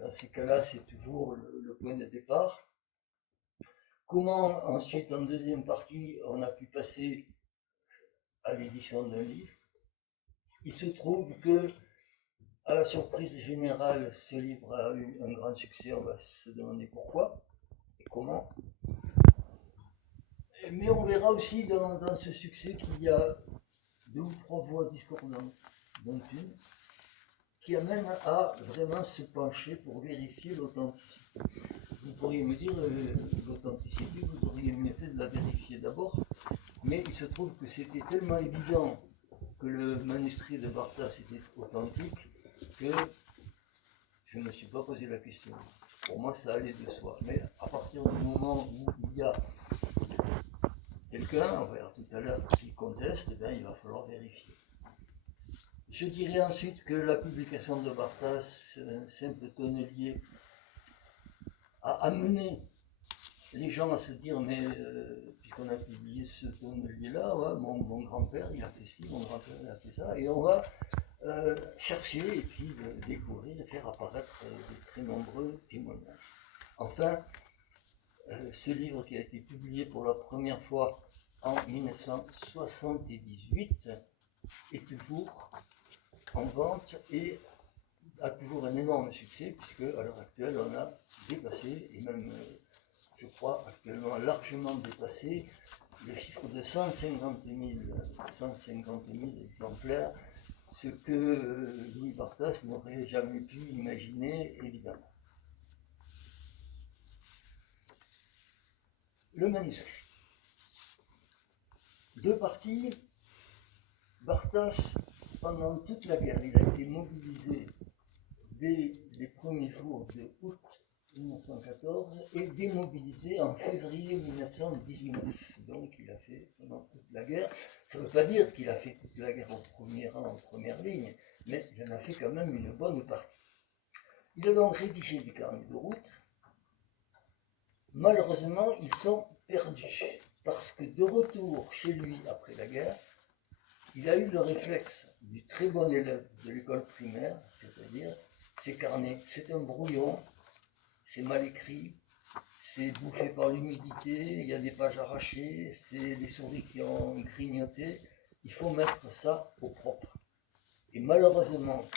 dans ces cas-là, c'est toujours le point de départ. Comment ensuite, en deuxième partie, on a pu passer à l'édition d'un livre? Il se trouve que, à la surprise générale, ce livre a eu un grand succès. On va se demander pourquoi et comment. Mais on verra aussi dans ce succès qu'il y a 2 ou 3 voix discordantes, dont une qui amène à vraiment se pencher pour vérifier l'authenticité. Vous pourriez me dire, l'authenticité, vous auriez mieux fait de la vérifier d'abord, mais il se trouve que c'était tellement évident que le manuscrit de Barthas était authentique que je ne me suis pas posé la question. Pour moi, ça allait de soi. Mais à partir du moment où il y a quelqu'un, on verra tout à l'heure, qui conteste, eh bien, il va falloir vérifier. Je dirais ensuite que la publication de Barthas, un simple tonnelier, a amené les gens à se dire, mais puisqu'on a publié ce tonnelier-là, ouais, mon grand-père il a fait ci, mon grand-père il a fait ça, et on va chercher et puis découvrir et faire apparaître de très nombreux témoignages. Enfin, ce livre qui a été publié pour la première fois en 1978 est toujours en vente et a toujours un énorme succès, puisque à l'heure actuelle on a dépassé, et même je crois actuellement largement dépassé, le chiffre de 150 000 exemplaires, ce que Louis Barthas n'aurait jamais pu imaginer, évidemment. Le manuscrit. 2 parties. Barthas, pendant toute la guerre, il a été mobilisé dès les premiers jours de août 1914 et démobilisé en février 1919. Donc il a fait pendant toute la guerre. Ça ne veut pas dire qu'il a fait toute la guerre au premier rang, en première ligne, mais il en a fait quand même une bonne partie. Il a donc rédigé des carnets de route. Malheureusement, ils sont perdus, parce que de retour chez lui après la guerre, il a eu le réflexe du très bon élève de l'école primaire, c'est-à-dire ces carnets, c'est un brouillon, c'est mal écrit, c'est bouffé par l'humidité, il y a des pages arrachées, c'est les souris qui ont grignoté, il faut mettre ça au propre. Et malheureusement,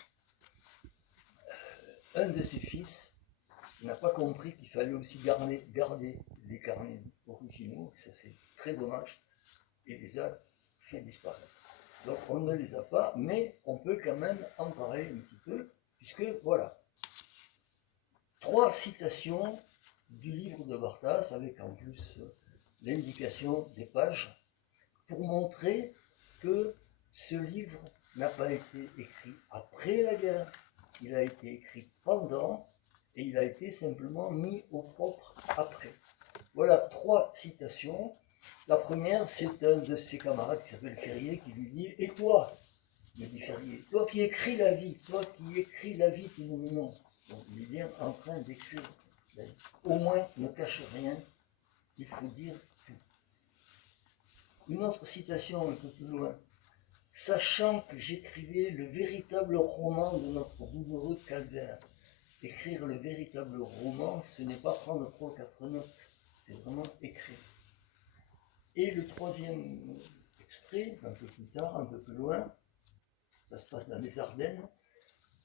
un de ses fils n'a pas compris qu'il fallait aussi garder les carnets originaux, ça c'est très dommage, et les a fait disparaître. Donc on ne les a pas, mais on peut quand même en parler un petit peu, puisque voilà, 3 citations du livre de Barthas, avec en plus l'indication des pages, pour montrer que ce livre n'a pas été écrit après la guerre, il a été écrit pendant, et il a été simplement mis au propre après. Voilà 3 citations. La première, c'est un de ses camarades qui s'appelle Ferrier qui lui dit « Et toi ?» me dit Ferrier, « toi qui écris la vie, toi qui écris la vie que nous menons. » Donc il est bien en train d'écrire la vie. Au moins, ne cache rien, il faut dire tout. Une autre citation un peu plus loin. « Sachant que j'écrivais le véritable roman de notre douloureux calvaire. » Écrire le véritable roman, ce n'est pas prendre 3 ou 4 notes, c'est vraiment écrire. Et le troisième extrait, un peu plus tard, un peu plus loin, ça se passe dans les Ardennes,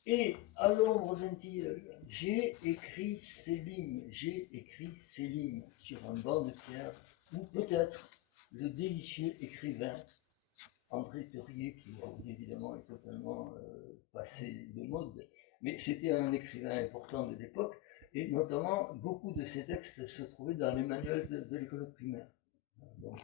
et à l'ombre d'un tilleul, j'ai écrit ces lignes sur un banc de pierre, ou peut-être le délicieux écrivain André Theuriet, qui aujourd'hui évidemment est totalement passé de mode, mais c'était un écrivain important de l'époque, et notamment beaucoup de ses textes se trouvaient dans les manuels de l'école primaire. Donc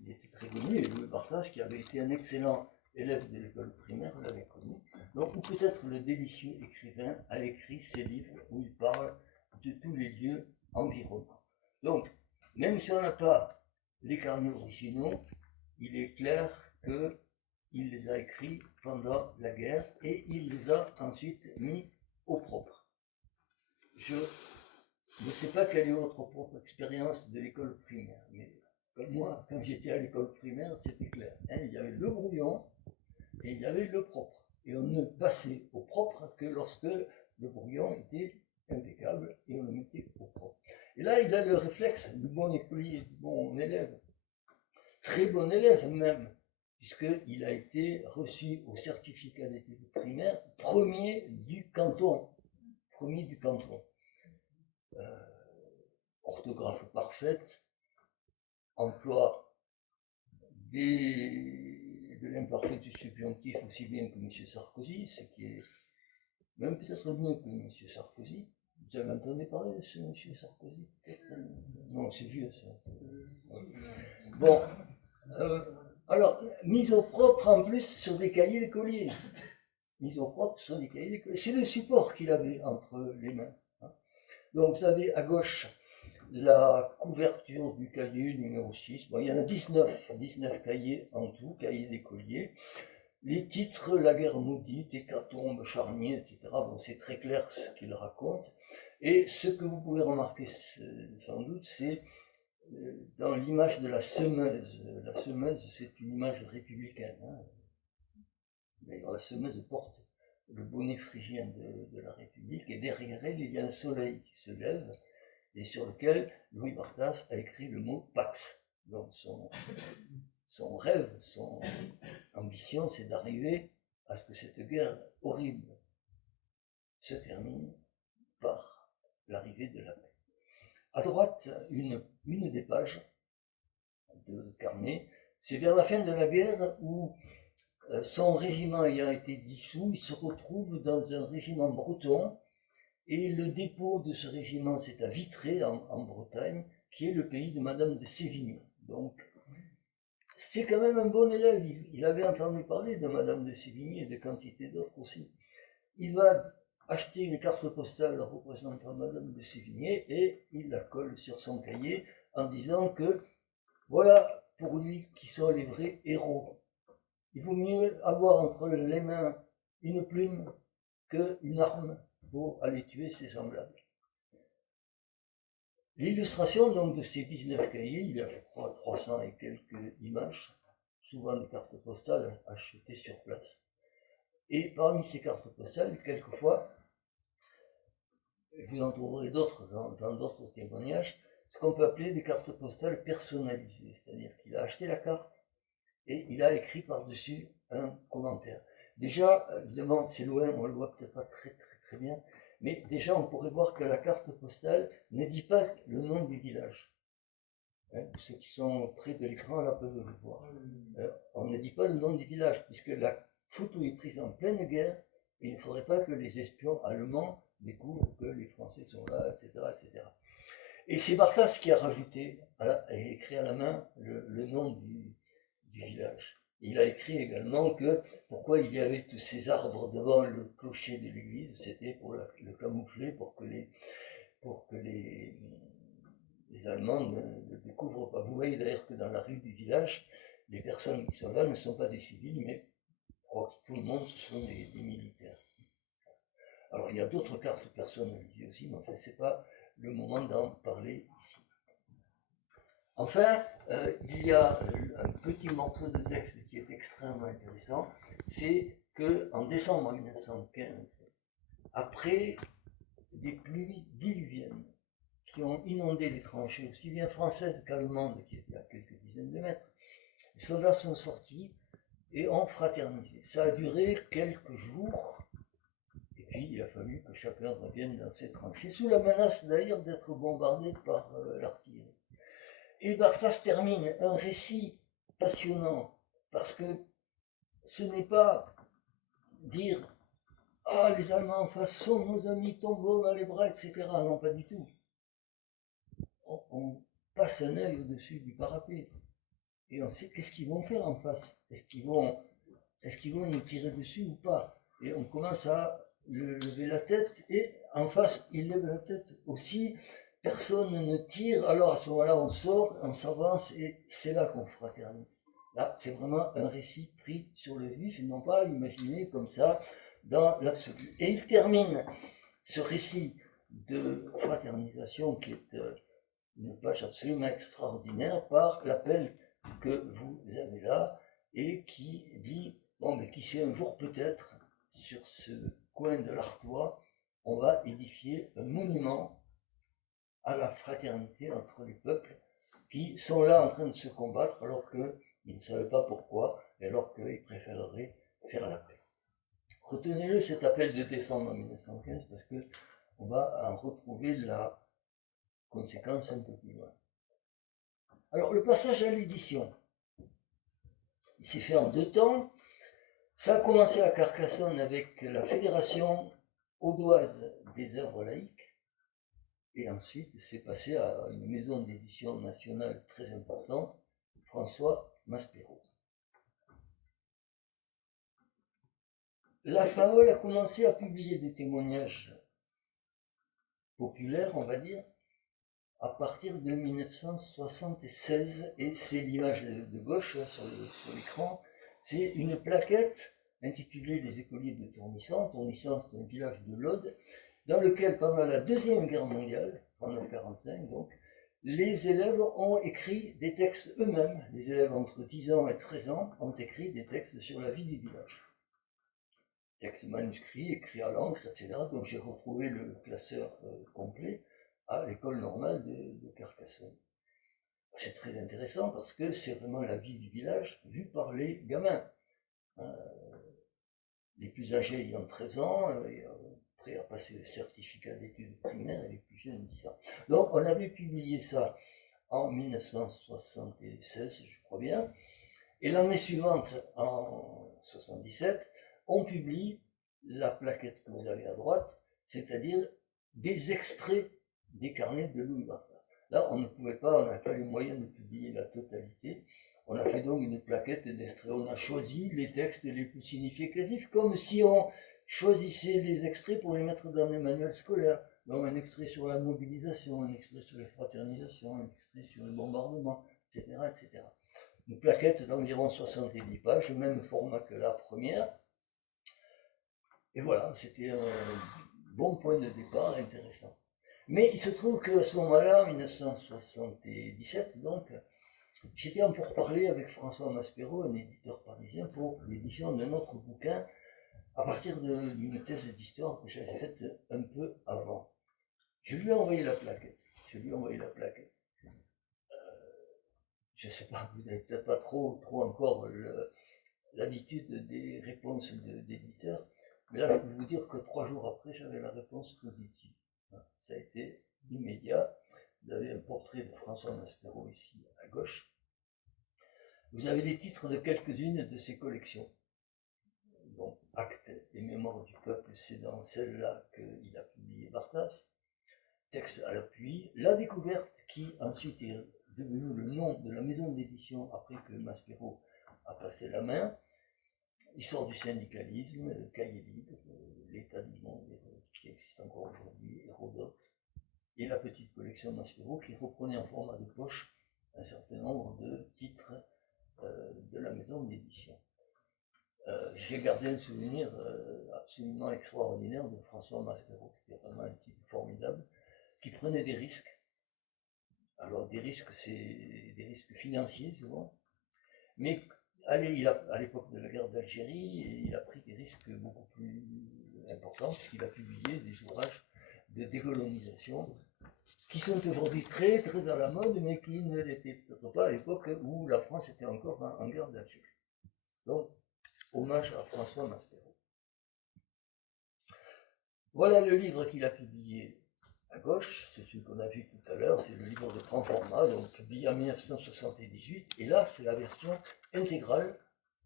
il était très connu, et Louis Barthas, qui avait été un excellent élève de l'école primaire, l'avait connu. Donc, ou peut-être le délicieux écrivain a écrit ces livres où il parle de tous les lieux environnants. Donc, même si on n'a pas les carnets originaux, il est clair qu'il les a écrits pendant la guerre et il les a ensuite mis au propre. Je ne sais pas quelle est votre propre expérience de l'école primaire, mais comme moi, quand j'étais à l'école primaire, c'était clair. Hein, il y avait le brouillon et il y avait le propre. Et on ne passait au propre que lorsque le brouillon était impeccable et on le mettait au propre. Et là, il a le réflexe du bon écolier, du bon élève, très bon élève même, puisqu'il a été reçu au certificat d'études primaires premier du canton. Premier du canton. Orthographe parfaite, emploi de l'imparfait du subjonctif aussi bien que M. Sarkozy, ce qui est même peut-être mieux que M. Sarkozy. Vous avez entendu parler de ce M. Sarkozy? Non, c'est vieux ça. Bon, alors, mise au propre en plus sur des cahiers d'écoliers. Mise au propre sur des cahiers d'écoliers. C'est le support qu'il avait entre les mains. Donc vous avez à gauche la couverture du cahier numéro 6. Bon, il y en a 19 cahiers en tout, cahiers d'écoliers. Les titres, la guerre maudite, hécatombe, charnier, etc. Bon, c'est très clair ce qu'il raconte. Et ce que vous pouvez remarquer sans doute, c'est dans l'image de la semeuse. La semeuse, c'est une image républicaine. Hein. D'ailleurs, la semeuse porte le bonnet phrygien de la République, et derrière elle, il y a un soleil qui se lève, et sur lequel Louis Barthas a écrit le mot Pax. Donc son rêve, son ambition, c'est d'arriver à ce que cette guerre horrible se termine par l'arrivée de la paix. À droite, une des pages de carnet, c'est vers la fin de la guerre où son régiment ayant été dissous, il se retrouve dans un régiment breton, et le dépôt de ce régiment, c'est à Vitré, en Bretagne, qui est le pays de Madame de Sévigné. Donc, c'est quand même un bon élève. Il avait entendu parler de Madame de Sévigné et de quantité d'autres aussi. Il va acheter une carte postale représentant Madame de Sévigné et il la colle sur son cahier en disant que voilà pour lui qui sont les vrais héros. Il vaut mieux avoir entre les mains une plume qu'une arme pour aller tuer ses semblables. L'illustration donc de ces 19 cahiers, il y a je crois 300 et quelques images, souvent des cartes postales achetées sur place. Et parmi ces cartes postales, quelquefois, vous en trouverez d'autres dans d'autres témoignages, ce qu'on peut appeler des cartes postales personnalisées. C'est-à-dire qu'il a acheté la carte et il a écrit par-dessus un commentaire. Déjà, évidemment, c'est loin, on le voit peut-être pas très bien, mais déjà on pourrait voir que la carte postale ne dit pas le nom du village. Hein, ceux qui sont près de l'écran là peuvent le voir. On ne dit pas le nom du village, puisque la photo est prise en pleine guerre, et il ne faudrait pas que les espions allemands découvrent que les Français sont là, etc. etc. Et c'est Barthas qui a rajouté, et écrit à la main le nom du village. Il a écrit également que pourquoi il y avait tous ces arbres devant le clocher de l'église, c'était pour le camoufler, pour que les Allemands ne le découvrent pas. Vous voyez d'ailleurs que dans la rue du village, les personnes qui sont là ne sont pas des civils, mais je crois que tout le monde, ce sont des militaires. Alors il y a d'autres cartes personnalisées aussi, mais enfin c'est pas le moment d'en parler ici. Enfin, il y a un petit morceau de texte qui est extrêmement intéressant, c'est qu'en décembre 1915, après des pluies diluviennes qui ont inondé les tranchées, aussi bien françaises qu'allemandes, qui étaient à quelques dizaines de mètres, les soldats sont sortis et ont fraternisé. Ça a duré quelques jours, et puis il a fallu que chacun revienne dans ses tranchées, sous la menace d'ailleurs d'être bombardé par l'artillerie. Et Barthas termine un récit passionnant, parce que ce n'est pas dire « Ah, les Allemands en face sont nos amis, tombons dans les bras, etc. » Non, pas du tout. On passe un œil au-dessus du parapet, et on sait qu'est-ce qu'ils vont faire en face. Est-ce qu'ils vont nous tirer dessus ou pas? Et on commence à lever la tête, et en face, ils lèvent la tête aussi. Personne ne tire, alors à ce moment-là on sort, on s'avance et c'est là qu'on fraternise. Là c'est vraiment un récit pris sur le vif, ils n'ont pas imaginé comme ça dans l'absolu. Et il termine ce récit de fraternisation qui est une page absolument extraordinaire par l'appel que vous avez là et qui dit, bon mais qui sait un jour peut-être sur ce coin de l'Artois, on va édifier un monument à la fraternité entre les peuples qui sont là en train de se combattre alors qu'ils ne savaient pas pourquoi et alors qu'ils préféreraient faire la paix. Retenez-le, cet appel de décembre 1915, parce qu'on va en retrouver la conséquence un peu plus loin. Alors, le passage à l'édition, il s'est fait en 2 temps. Ça a commencé à Carcassonne avec la Fédération audoise des œuvres laïques, et ensuite c'est passé à une maison d'édition nationale très importante, François Maspero. La FAOL a commencé à publier des témoignages populaires, on va dire, à partir de 1976, et c'est l'image de gauche sur l'écran, c'est une plaquette intitulée Les écoliers de Tournissan. Tournissan, c'est un village de l'Aude, dans lequel, pendant la Deuxième Guerre mondiale, 1945 donc, les élèves ont écrit des textes eux-mêmes. Les élèves entre 10 ans et 13 ans ont écrit des textes sur la vie du village. Textes manuscrits, écrits à l'encre, etc. Donc j'ai retrouvé le classeur complet à l'école normale de Carcassonne. C'est très intéressant parce que c'est vraiment la vie du village vue par les gamins. Les plus âgés ayant 13 ans, prêts à passer le certificat d'études primaires, et les plus jeunes 10 ans. Donc on avait publié ça en 1976, je crois bien, et l'année suivante, en 1977, on publie la plaquette que vous avez à droite, c'est-à-dire des extraits des carnets de Louis Barthas. Là, on ne pouvait pas, on n'a pas les moyens de publier la totalité. On a fait donc une plaquette d'extraits. On a choisi les textes les plus significatifs, comme si on choisissait les extraits pour les mettre dans les manuels scolaires. Donc un extrait sur la mobilisation, un extrait sur les fraternisations, un extrait sur le bombardement, etc., etc. Une plaquette d'environ 70 pages, même format que la première. Et voilà, c'était un bon point de départ intéressant. Mais il se trouve qu'à ce moment-là, en 1977, donc, j'étais en pourparlers avec François Maspero, un éditeur parisien, pour l'édition d'un autre bouquin à partir d'une thèse d'histoire que j'avais faite un peu avant. Je lui ai envoyé la plaquette. Je ne sais pas, vous n'avez peut-être pas trop encore l'habitude des réponses d'éditeurs, mais là, je peux vous dire que 3 jours après, j'avais la réponse positive. Ça a été immédiat. Vous avez un portrait de François Maspero ici à gauche. Vous avez les titres de quelques-unes de ses collections. Donc, Actes et Mémoires du peuple, c'est dans celle-là qu'il a publié Barthas. Texte à l'appui. La découverte, qui ensuite est devenu le nom de la maison d'édition après que Maspero a passé la main. Histoire du syndicalisme, Cahiers libres, l'état du monde qui existe encore aujourd'hui, Hérodote, et la petite collection Maspero qui reprenait en format de poche un certain nombre de titres de la maison d'édition. J'ai gardé un souvenir absolument extraordinaire de François Maspero, qui était vraiment un type formidable, qui prenait des risques. Alors des risques, c'est des risques financiers souvent, mais à l'époque de la guerre d'Algérie, il a pris des risques beaucoup plus importants, puisqu'il a publié des ouvrages de décolonisation qui sont aujourd'hui très très à la mode, mais qui ne l'étaient peut-être pas à l'époque où la France était encore en guerre d'Algérie. Donc, hommage à François Maspero. Voilà le livre qu'il a publié à gauche, c'est celui qu'on a vu tout à l'heure, c'est le livre de grand format, donc publié en 1978, et là c'est la version intégrale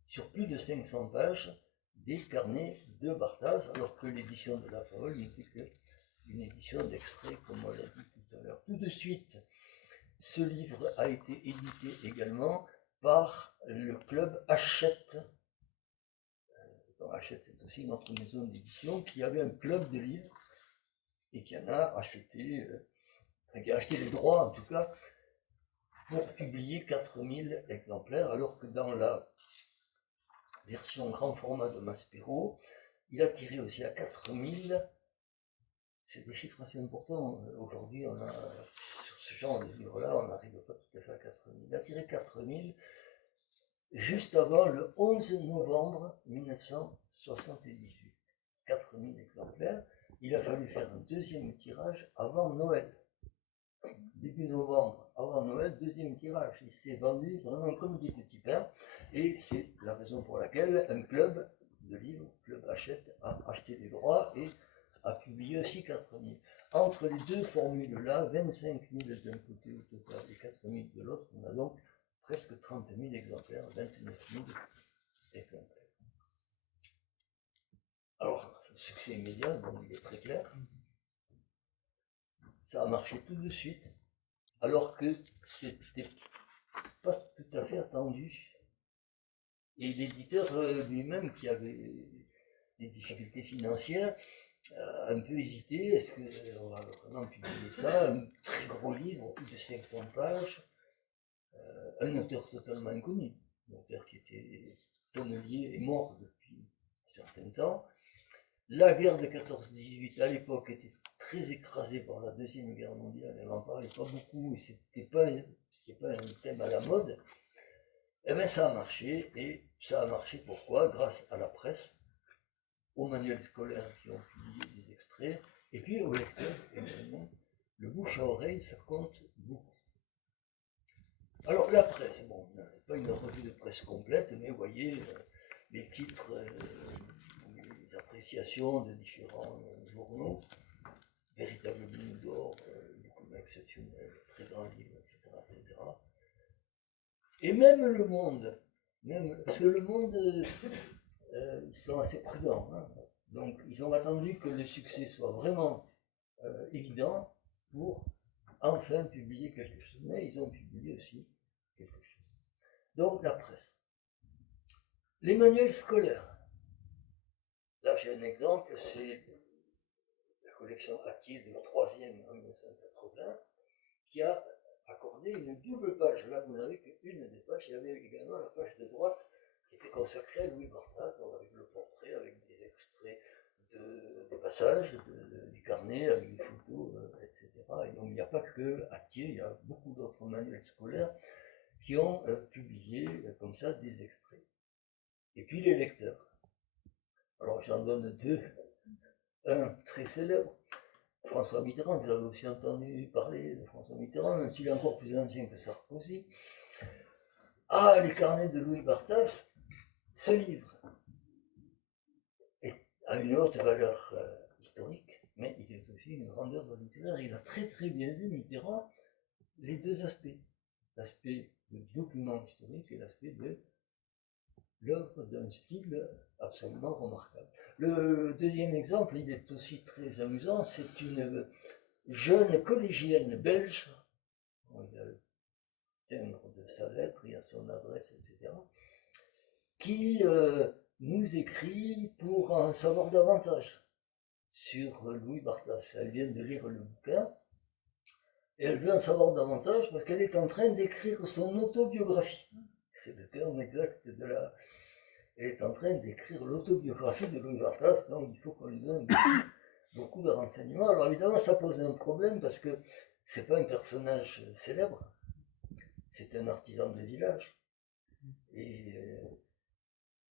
sur plus de 500 pages des carnets de Barthas, alors que l'édition de la FAOL n'était qu'une édition d'extrait, comme on l'a dit tout à l'heure. Tout de suite, ce livre a été édité également par le club Hachette. Hachette, c'est aussi notre maison d'édition qui avait un club de livres et qui en a acheté, qui a acheté les droits en tout cas, pour publier 4000 exemplaires, alors que dans la version grand format de Maspero, il a tiré aussi à 4000. C'est des chiffres assez importants. Aujourd'hui, on a, sur ce genre de livre-là, on n'arrive pas tout à fait à 4000. Il a tiré 4000 juste avant le 11 novembre 1978. 4000 exemplaires. il a fallu faire un deuxième tirage avant Noël. Début novembre, avant Noël, deuxième tirage. Il s'est vendu vraiment comme des petits pains. Et c'est la raison pour laquelle un club de livres, Club Hachette, a acheté les droits et a publié aussi 4000. Entre les deux formules-là, 25 000 d'un côté au total et 4 000 de l'autre, on a donc presque 30 000 exemplaires, 29 000 exemplaires. Alors, le succès immédiat, bon, il est très clair. Ça a marché tout de suite, alors que c'était pas tout à fait attendu. Et l'éditeur lui-même, qui avait des difficultés financières, a un peu hésité. Est-ce qu'on va vraiment publier ça? Un très gros livre, plus de 500 pages, un auteur totalement inconnu, un auteur qui était tonnelier et mort depuis un certain temps. La guerre de 14-18 à l'époque était très écrasée par la Deuxième Guerre mondiale, elle n'en parlait pas beaucoup et c'était pas un thème à la mode. Eh bien ça a marché, et ça a marché pourquoi? Grâce à la presse, aux manuels scolaires qui ont publié des extraits, et puis aux lecteurs également. Le bouche à oreille, ça compte beaucoup. Alors la presse, bon, pas une revue de presse complète, mais vous voyez les titres, les appréciations de différents journaux, véritable mine d'or, beaucoup exceptionnel, très grand livre, etc., etc. Et même Le Monde, parce que Le Monde, ils sont assez prudents, hein, donc ils ont attendu que le succès soit vraiment évident pour enfin publier quelque chose, mais ils ont publié aussi quelque chose. Donc la presse. Les manuels scolaires. Là j'ai un exemple, c'est la collection Hatier de 3e en 1980, qui a accordé une double page. Là vous n'avez qu'une des pages, il y avait également la page de droite qui était consacrée à Louis Bartas, avec le portrait, avec des extraits des passages, des carnets, avec des photos, etc. Et donc il n'y a pas que Hatier, il y a beaucoup d'autres manuels scolaires qui ont publié comme ça des extraits. Et puis les lecteurs. Alors j'en donne deux. Un très célèbre, François Mitterrand, vous avez aussi entendu parler de François Mitterrand, même s'il est encore plus ancien que Sarkozy. Ah, les carnets de Louis Bartas, ce livre a une haute valeur historique, mais il est aussi une grande œuvre littéraire. Il a très très bien vu, Mitterrand, les deux aspects. L'aspect de document historique et l'aspect de l'œuvre d'un style absolument remarquable. Le deuxième exemple, il est aussi très amusant, c'est une jeune collégienne belge, il y a le timbre de sa lettre, il y a son adresse, etc., qui nous écrit pour en savoir davantage sur Louis Bartas. Elle vient de lire le bouquin, et elle veut en savoir davantage parce qu'elle est en train d'écrire son autobiographie. C'est le terme exact de la... Elle est en train d'écrire l'autobiographie de Louis Bartas, donc il faut qu'on lui donne beaucoup de renseignements. Alors évidemment, ça pose un problème parce que c'est pas un personnage célèbre, c'est un artisan de village. Et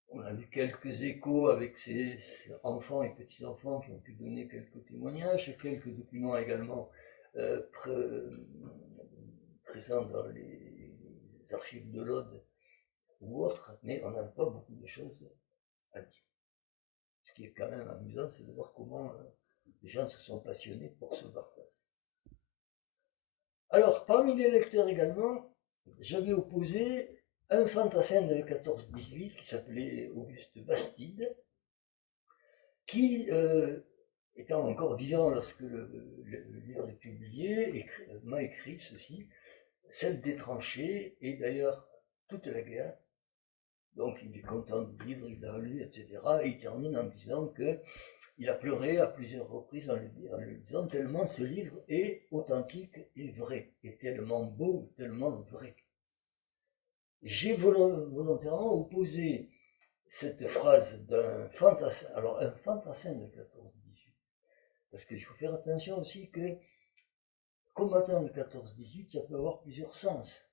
on a eu quelques échos avec ses enfants et petits-enfants qui ont pu donner quelques témoignages, quelques documents également présents dans les archives de l'Aude ou autres, mais on n'a pas beaucoup de choses à dire. Ce qui est quand même amusant, c'est de voir comment les gens se sont passionnés pour ce Bartas. Alors, parmi les lecteurs également, j'avais opposé un fantassin de 14-18 qui s'appelait Auguste Bastide, qui, étant encore vivant lorsque le livre est publié, m'a écrit ceci: celle des tranchées, et d'ailleurs toute la guerre. Donc il est content du livre, il l'a lu, etc. Et il termine en disant qu'il a pleuré à plusieurs reprises en le lisant, tellement ce livre est authentique et vrai, et tellement beau, tellement vrai. J'ai volontairement opposé cette phrase d'un fantassin, alors un fantassin de 14-18, parce qu'il faut faire attention aussi que combattant de 14-18, ça peut avoir plusieurs sens.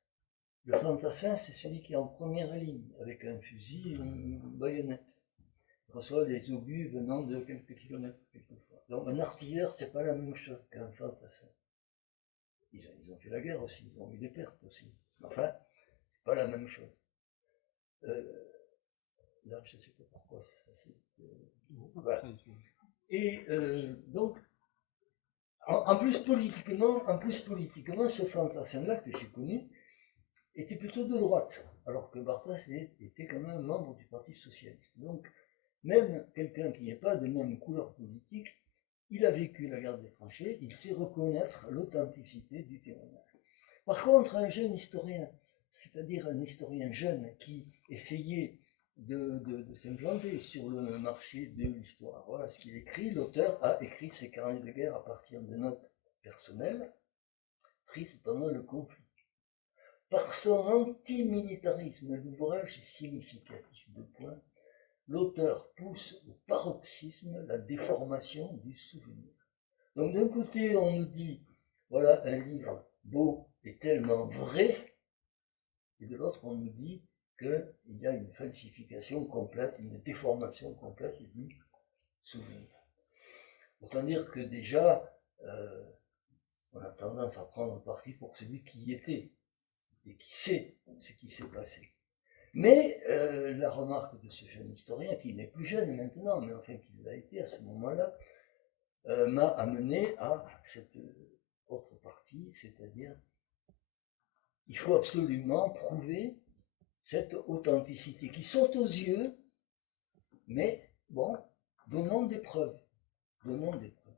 Le fantassin, c'est celui qui est en première ligne, avec un fusil et une baïonnette. reçoit les obus venant de quelques kilomètres quelquefois. Donc un artilleur, c'est pas la même chose qu'un fantassin. Ils ont fait la guerre aussi, ils ont eu des pertes aussi. Enfin, c'est pas la même chose. Là, je ne sais pas pourquoi ça. Voilà. Et donc, en plus politiquement, ce fantassin-là que j'ai connu était plutôt de droite, alors que Barthas était quand même membre du Parti socialiste. Donc, même quelqu'un qui n'est pas de même couleur politique, il a vécu la guerre des tranchées, il sait reconnaître l'authenticité du témoignage. Par contre, un jeune historien, c'est-à-dire un historien jeune qui essayait de s'implanter sur le marché de l'histoire, voilà ce qu'il écrit. L'auteur a écrit ses carnets de guerre à partir de notes personnelles prises pendant le conflit. Par son antimilitarisme, l'ouvrage est significatif. De point. L'auteur pousse au paroxysme la déformation du souvenir. Donc d'un côté, on nous dit, voilà un livre beau et tellement vrai, et de l'autre, on nous dit qu'il y a une falsification complète, une déformation complète du souvenir. Autant dire que déjà, on a tendance à prendre parti pour celui qui y était et qui sait ce qui s'est passé. Mais la remarque de ce jeune historien, qui n'est plus jeune maintenant, mais enfin qui l'a été à ce moment-là, m'a amené à cette autre partie, c'est-à-dire il faut absolument prouver cette authenticité qui saute aux yeux, mais bon, donnons des preuves. Donnons des preuves.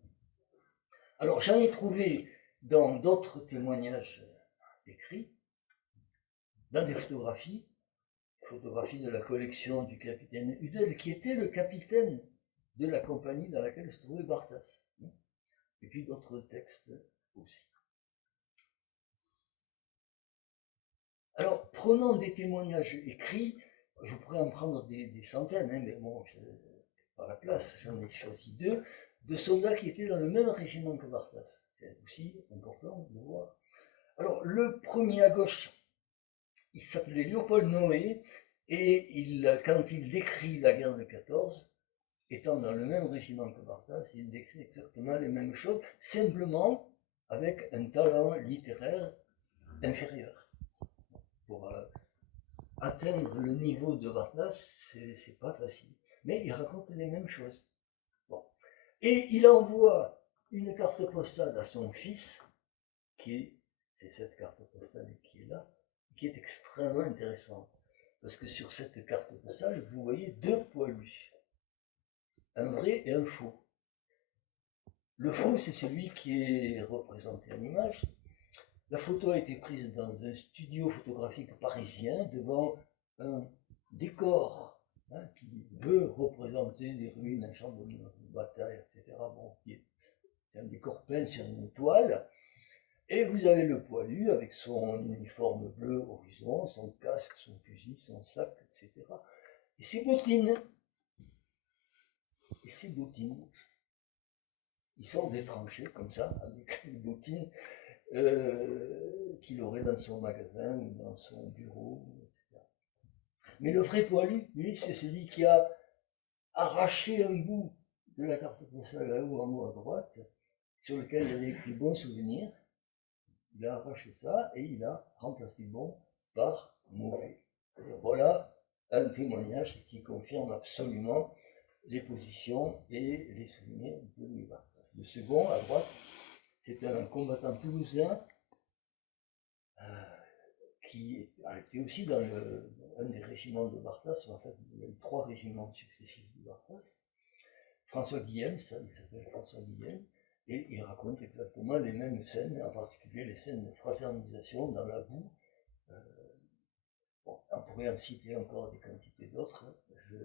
Alors j'en ai trouvé dans d'autres témoignages écrits, dans des photographies de la collection du capitaine Hudel, qui était le capitaine de la compagnie dans laquelle se trouvait Barthas. Et puis d'autres textes aussi. Alors, prenons des témoignages écrits, je pourrais en prendre des centaines, mais bon, je n'ai pas la place, j'en ai choisi deux, de soldats qui étaient dans le même régiment que Barthas. C'est aussi important de voir. Alors, le premier à gauche, il s'appelait Léopold Noé, et quand il décrit la guerre de 14, étant dans le même régiment que Barthas, il décrit exactement les mêmes choses, simplement avec un talent littéraire inférieur. Pour atteindre le niveau de Barthas, c'est pas facile. Mais il raconte les mêmes choses. Bon. Et il envoie une carte postale à son fils, c'est cette carte postale qui est là, qui est extrêmement intéressante. Parce que sur cette carte postale, vous voyez deux poilus. Un vrai et un faux. Le faux, c'est celui qui est représenté en image. La photo a été prise dans un studio photographique parisien devant un décor qui veut représenter des ruines, un champ de bataille, etc. Bon, c'est un décor peint sur une toile. Et vous avez le poilu avec son uniforme bleu horizon, son casque, son fusil, son sac, etc. Et ses bottines. Ils sont détranchés comme ça, avec les bottines qu'il aurait dans son magasin ou dans son bureau, etc. Mais le vrai poilu, lui, c'est celui qui a arraché un bout de la carte postale là-haut en haut à droite, sur lequel il avait écrit bon souvenir. Il a arraché ça et il a remplacé bon par mauvais. Voilà un témoignage qui confirme absolument les positions et les souvenirs de Louis Barthas. Le second, à droite, c'est un combattant toulousain qui a été aussi dans un des régiments de Barthas. En fait, il y a eu 3 régiments successifs de Barthas. François Guillem, il s'appelle François Guillem, et il raconte exactement les mêmes scènes, en particulier les scènes de fraternisation dans la boue. Bon, on pourrait en citer encore des quantités d'autres, je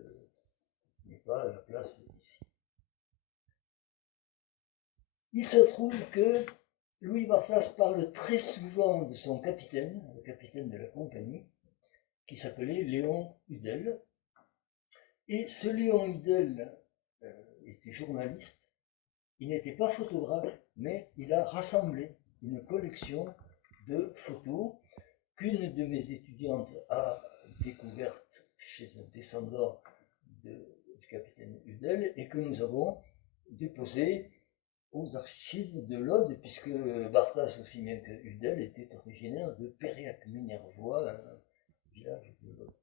n'ai pas la place ici. Il se trouve que Louis Barthas parle très souvent de son capitaine, le capitaine de la compagnie, qui s'appelait Léon Hudel. Et ce Léon Hudel était journaliste, il n'était pas photographe, mais il a rassemblé une collection de photos qu'une de mes étudiantes a découverte chez un descendant du du capitaine Hudel et que nous avons déposé aux archives de l'Aude, puisque Barthas, aussi bien que Hudel, était originaire de Périac-Minervois, un village de l'Aude.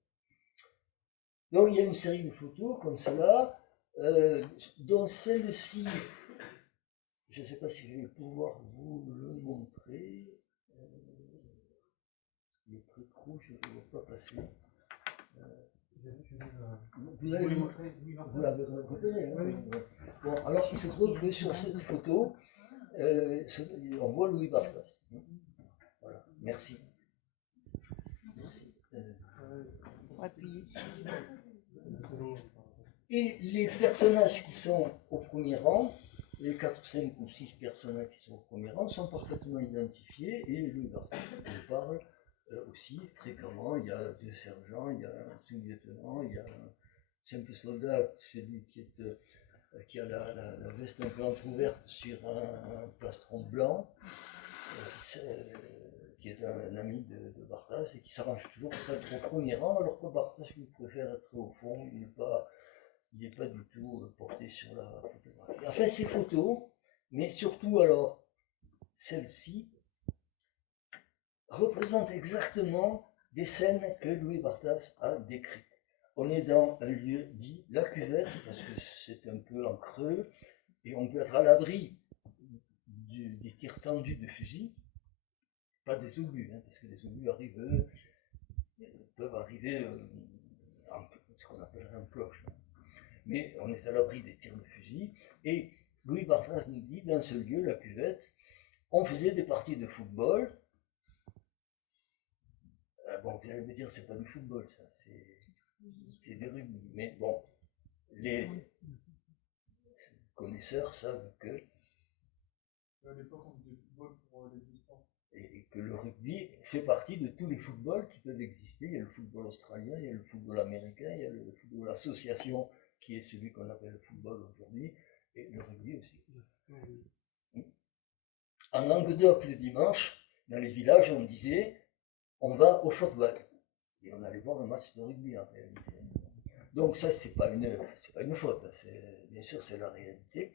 Donc il y a une série de photos comme cela, dont celle-ci, je ne sais pas si je vais pouvoir vous le montrer. Le truc rouge, je ne vois pas passer. Vous avez montré, vous l'avez repéré. Hein, oui. Bon, alors il se trouve que sur cette photo, on voit Louis Barthas. Voilà, merci. Et les personnages qui sont au premier rang, les 4, 5 ou 6 personnages qui sont au premier rang, sont parfaitement identifiés et Louis Barthas on parle aussi fréquemment. Il y a 2 sergents, il y a un sous-lieutenant, il y a un simple soldat, celui qui a la veste un peu entrouverte sur un plastron blanc, qui est un ami de Barthas et qui s'arrange toujours pour être au premier rang, alors que Barthas lui préfère être au fond, il n'est pas du tout porté sur la photographie. Enfin, ces photos, mais surtout alors celle-ci, représentent exactement des scènes que Louis Barthas a décrites. On est dans un lieu dit la cuvette, parce que c'est un peu en creux, et on peut être à l'abri des tirs tendus de fusil, pas des obus, hein, parce que les obus peuvent arriver en ce qu'on appelle un cloche. Mais on est à l'abri des tirs de fusil, et Louis Barthas nous dit, dans ce lieu, la cuvette, on faisait des parties de football. Bon, vous allez me dire, c'est pas du football, ça, c'est du rugby. Mais bon, les connaisseurs savent que. À l'époque, on faisait football pour les deux sports. Et que le rugby fait partie de tous les footballs qui peuvent exister. Il y a le football australien, il y a le football américain, il y a le football association, qui est celui qu'on appelle le football aujourd'hui, et le rugby aussi. En Languedoc, le dimanche, dans les villages, on disait on va au football. Et on allait voir un match de rugby en réalité. Donc ça, c'est pas une faute, bien sûr, c'est la réalité.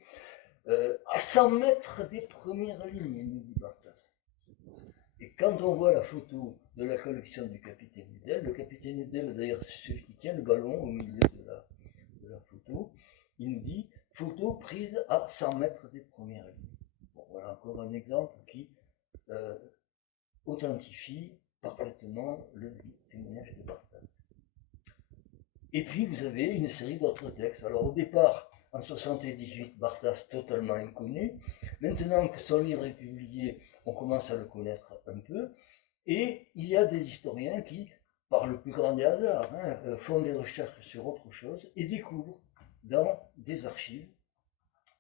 À 100 mètres des premières lignes, nous dit Barthas. Et quand on voit la photo de la collection du capitaine Hudel, le capitaine Hudel, d'ailleurs, c'est celui qui tient le ballon au milieu de la photo, il nous dit photo prise à 100 mètres des premières lignes. Bon, voilà encore un exemple qui authentifie parfaitement le témoignage de Barthas. Et puis vous avez une série d'autres textes. Alors au départ, en 78, Barthas totalement inconnu. Maintenant que son livre est publié, on commence à le connaître un peu. Et il y a des historiens qui, par le plus grand des hasards, font des recherches sur autre chose et découvrent dans des archives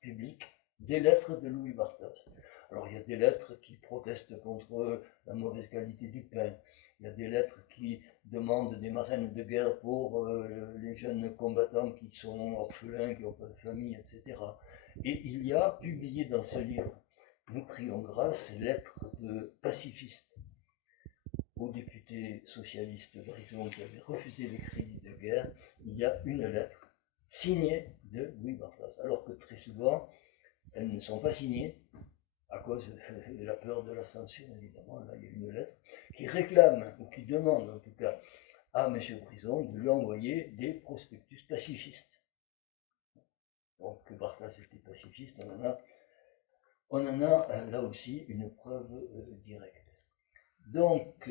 publiques des lettres de Louis Barthas. Alors il y a des lettres qui protestent contre la mauvaise qualité du pain. Il y a des lettres qui demandent des marraines de guerre pour les jeunes combattants qui sont orphelins, qui n'ont pas de famille, etc. Et il y a publié dans ce livre, Nous crions grâce, lettres de pacifistes aux députés socialistes Brison qui avaient refusé les crédits de guerre. Il y a une lettre signée de Louis Barthas, alors que très souvent, elles ne sont pas signées à cause de la peur de la censure, évidemment. Là, il y a une lettre qui réclame, ou qui demande en tout cas, à M. Brison de lui envoyer des prospectus pacifistes. Donc, que Barthas était pacifiste, on en a là aussi une preuve directe. Donc,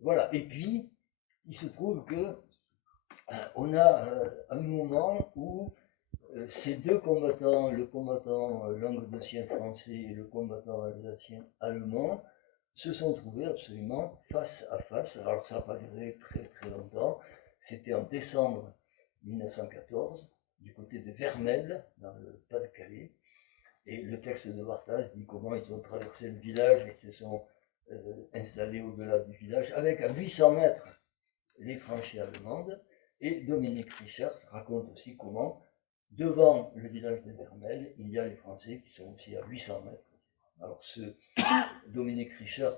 voilà. Et puis, il se trouve que on a un moment où ces deux combattants, le combattant languedocien français et le combattant alsacien allemand, se sont trouvés absolument face à face. Alors ça n'a pas duré très très longtemps. C'était en décembre 1914, du côté de Vermelles, dans le Pas-de-Calais. Et le texte de Barthas dit comment ils ont traversé le village et se sont installés au-delà du village, avec à 800 mètres les tranchées allemandes. Et Dominique Richert raconte aussi comment devant le village de Vermelles, il y a les Français qui sont aussi à 800 mètres. Alors ce Dominique Richert,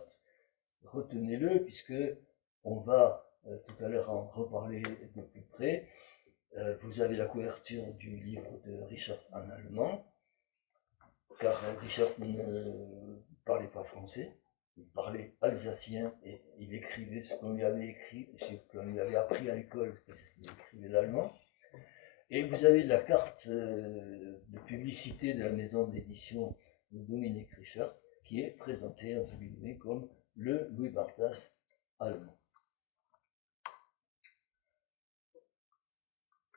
retenez-le, puisque on va tout à l'heure en reparler de plus près. vous avez la couverture du livre de Richard en allemand, car Richard ne parlait pas français, il parlait alsacien et il écrivait ce qu'on lui avait écrit, ce qu'on lui avait appris à l'école, c'est-à-dire qu'il écrivait l'allemand. Et vous avez la carte de publicité de la maison d'édition de Dominique Richard, qui est présentée entre guillemets comme le Louis Barthas allemand.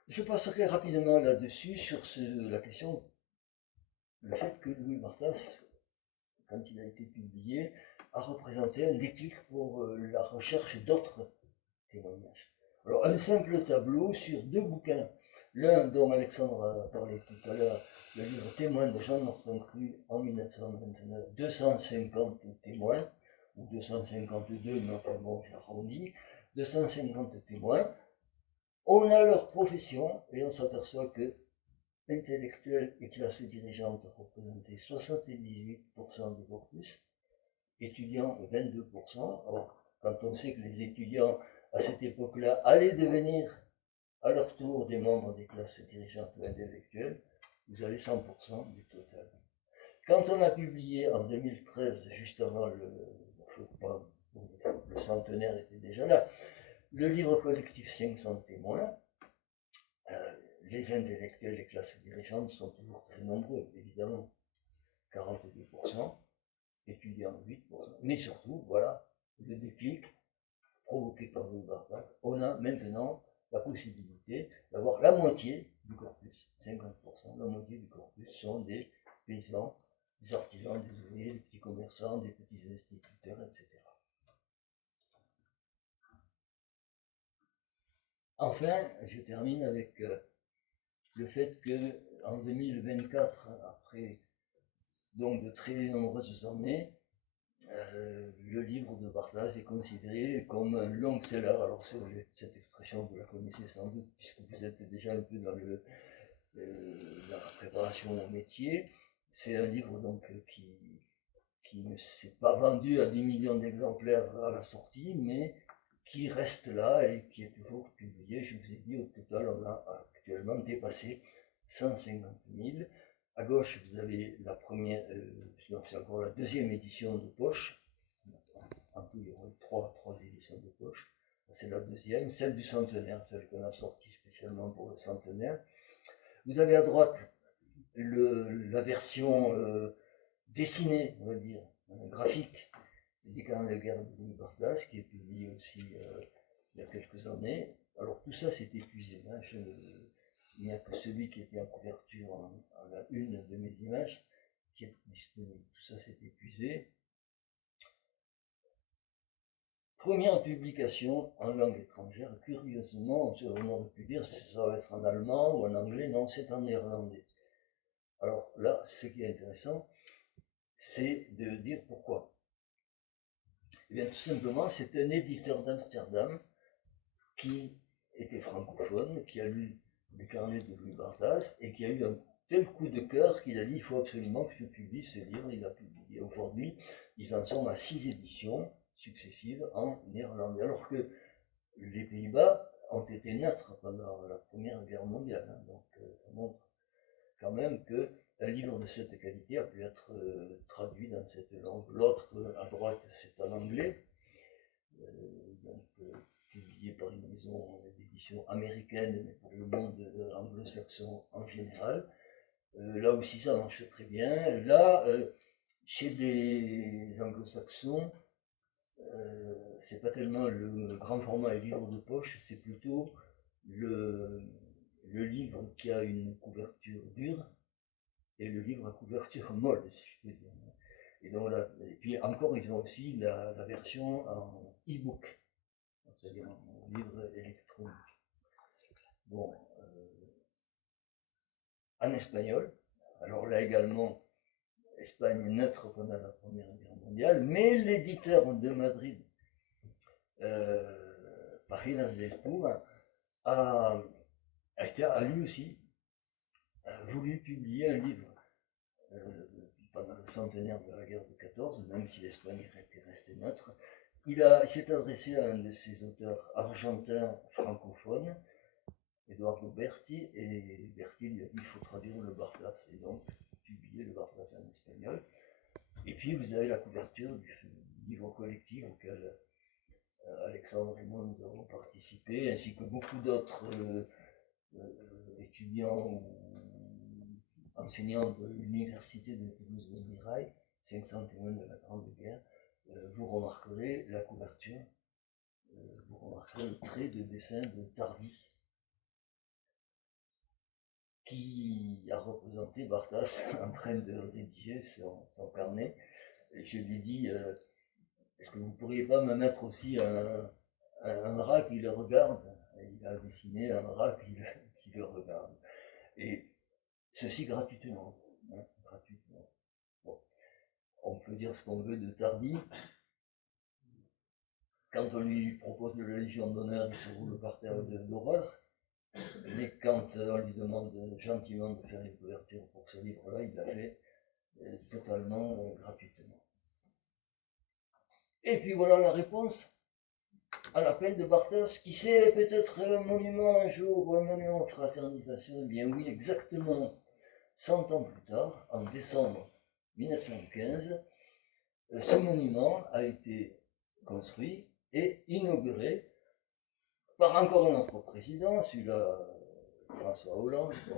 Je passerai rapidement là-dessus sur la question, le fait que Louis Barthas, quand il a été publié, a représenté un déclic pour la recherche d'autres témoignages. Alors, un simple tableau sur deux bouquins, l'un dont Alexandre a parlé tout à l'heure, le livre Témoins de Jean Norton Cru en 1929, 250 témoins, ou 252, mais enfin bon, j'arrondis, 250 témoins. On a leur profession et on s'aperçoit que intellectuels et classes dirigeantes représentaient 78% du corpus, étudiants 22%. Alors, quand on sait que les étudiants à cette époque-là allaient devenir à leur tour des membres des classes dirigeantes ou intellectuelles, vous avez 100% du total. Quand on a publié en 2013, juste avant le centenaire était déjà là, le livre collectif 500 témoins, les intellectuels, les classes dirigeantes sont toujours très nombreux, évidemment, 42%, étudiants 8%, mais surtout, voilà, le déclic provoqué par Louis Barthas, on a maintenant la possibilité d'avoir la moitié du corpus, 50%, la moitié du corpus sont des paysans, des artisans, des ouvriers, des petits commerçants, des petits instituteurs, etc. Enfin, je termine avec le fait que en 2024, après donc de très nombreuses années, le livre de Barthas est considéré comme un long seller. Alors cette expression, vous la connaissez sans doute, puisque vous êtes déjà un peu dans la préparation au métier. C'est un livre donc qui ne s'est pas vendu à des millions d'exemplaires à la sortie, mais qui reste là et qui est toujours publié. Je vous ai dit, au total, on a actuellement dépassé 150 000. À gauche, vous avez la première, c'est encore la deuxième édition de poche. En tout, il y aura trois éditions de poche. C'est la deuxième, celle du centenaire, celle qu'on a sortie spécialement pour le centenaire. Vous avez à droite la version dessinée, on va dire, graphique, des carnets de guerre de Louis Barthas, qui est publié aussi il y a quelques années. Alors tout ça s'est épuisé. Hein. Il n'y a que celui qui était en couverture en la une de mes images qui est disponible. Tout ça s'est épuisé. Première publication en langue étrangère, curieusement, on aurait pu dire ça va être en allemand ou en anglais, non, c'est en néerlandais. Alors là, ce qui est intéressant, c'est de dire pourquoi. Eh bien, tout simplement, c'est un éditeur d'Amsterdam qui était francophone, qui a lu le carnet de Louis Barthas et qui a eu un tel coup de cœur qu'il a dit il faut absolument que je publie ce livre. Il a publié aujourd'hui, ils en sont à 6 éditions successives en néerlandais, alors que les Pays-Bas ont été neutres pendant la Première Guerre mondiale. Hein, donc ça montre quand même qu'un livre de cette qualité a pu être traduit dans cette langue. L'autre à droite, c'est en anglais, publié par une maison d'édition américaine, mais pour le monde anglo-saxon en général. Là aussi, ça marche très bien. Là, chez les anglo-saxons, c'est pas tellement le grand format et livre de poche, c'est plutôt le livre qui a une couverture dure et le livre à couverture molle, si je peux dire. Et donc là, et puis encore, ils ont aussi la version en e-book, c'est-à-dire en livre électronique. Bon, en espagnol, alors là également, Espagne neutre pendant la Première Guerre mondiale, mais l'éditeur de Madrid, Páginas de Espuma, a lui aussi voulu publier un livre pendant le centenaire de la guerre de 14, même si l'Espagne était restée neutre. Il s'est adressé à un de ses auteurs argentins francophones Eduardo Berti, et Berti lui a dit il faut traduire le Barthes, et donc publier le Barthes en espagnol. Et puis vous avez la couverture du livre collectif auquel Alexandre et moi nous avons participé, ainsi que beaucoup d'autres étudiants ou enseignants de l'université de Toulouse de Mirail, 500 témoins de la Grande Guerre. Vous remarquerez la couverture, vous remarquerez le trait de dessin de Tardy, qui a représenté Barthes en train de rédiger son carnet. Et je lui ai dit, est-ce que vous ne pourriez pas me mettre aussi un rat qui le regarde? Et il a dessiné un rat qui le regarde. Et ceci gratuitement. Hein, gratuitement. Bon. On peut dire ce qu'on veut de Tardy. Quand on lui propose de la Légion d'honneur, il se roule par terre d'horreur. Mais quand on lui demande gentiment de faire une couverture pour ce livre-là, il l'a fait totalement gratuitement. Et puis voilà la réponse à l'appel de Barthes. Qui sait, peut-être un monument un jour, un monument de fraternisation? Eh bien oui, exactement 100 ans plus tard, en décembre 1915, ce monument a été construit et inauguré par encore un autre président, celui-là, François Hollande. Bon,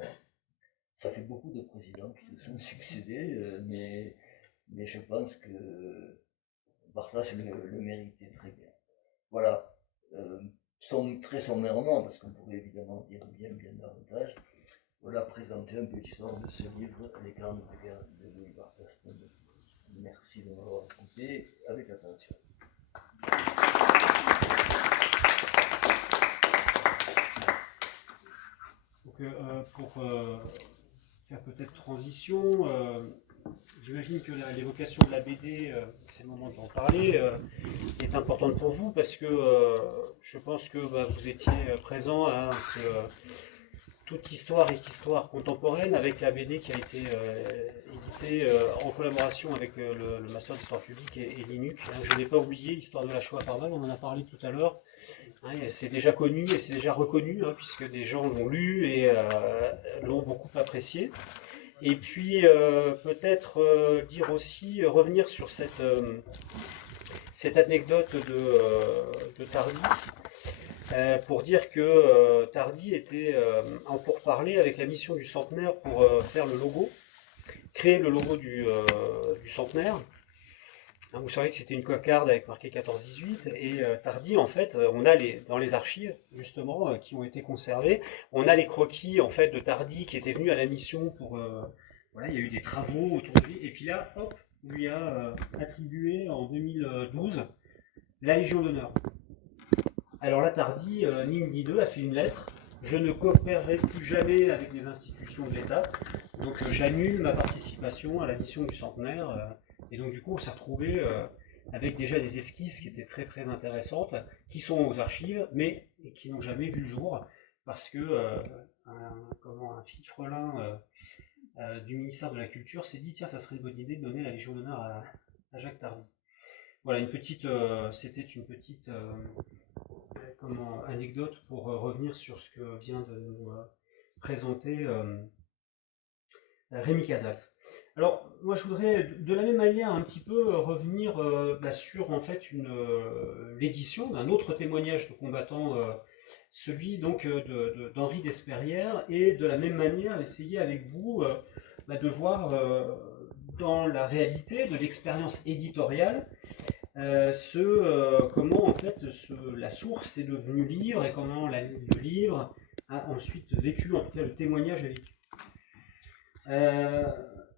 ça fait beaucoup de présidents qui se sont succédés, mais je pense que Barthes le méritait très bien. Voilà, très sommairement, parce qu'on pourrait évidemment dire bien davantage, voilà, présenter un peu l'histoire de ce livre, Les grandes guerres de Louis Barthes. Merci de m'avoir écouté avec attention. Donc, pour faire peut-être transition, j'imagine que l'évocation de la BD, c'est le moment d'en parler, est importante pour vous parce que je pense que vous étiez présent à Toute histoire est histoire contemporaine avec la BD qui a été éditée en collaboration avec le Master d'Histoire publique et l'INUC. Je n'ai pas oublié l'histoire de la Shoah par balle, on en a parlé tout à l'heure. C'est déjà connu et c'est déjà reconnu puisque des gens l'ont lu et l'ont beaucoup apprécié. Et puis peut-être dire aussi, revenir sur cette anecdote de Tardy, pour dire que Tardy était en pourparlers avec la mission du centenaire pour faire le logo, créer le logo du centenaire. Vous savez que c'était une cocarde avec marqué 14-18 et Tardy, en fait, on a dans les archives justement qui ont été conservées, on a les croquis en fait de Tardy qui était venu à la mission pour voilà, il y a eu des travaux autour de lui et puis là, hop, on lui a attribué en 2012 la Légion d'honneur. Alors là, Tardy, ni une ni deux, a fait une lettre. Je ne coopérerai plus jamais avec les institutions de l'État, donc j'annule ma participation à la mission du centenaire. Et donc du coup, on s'est retrouvé avec déjà des esquisses qui étaient très très intéressantes, qui sont aux archives, mais qui n'ont jamais vu le jour, parce que un fifrelin du ministère de la Culture s'est dit, tiens, ça serait une bonne idée de donner la Légion d'honneur à Jacques Tardy. Voilà, c'était une petite anecdote pour revenir sur ce que vient de nous présenter Rémi Casals. Alors, moi, je voudrais de la même manière un petit peu revenir sur en fait l'édition d'un autre témoignage de combattant, celui donc d'Henri Despérières, et de la même manière essayer avec vous de voir dans la réalité de l'expérience éditoriale comment en fait la source est devenue livre et comment le livre a ensuite vécu, en tout cas le témoignage a vécu.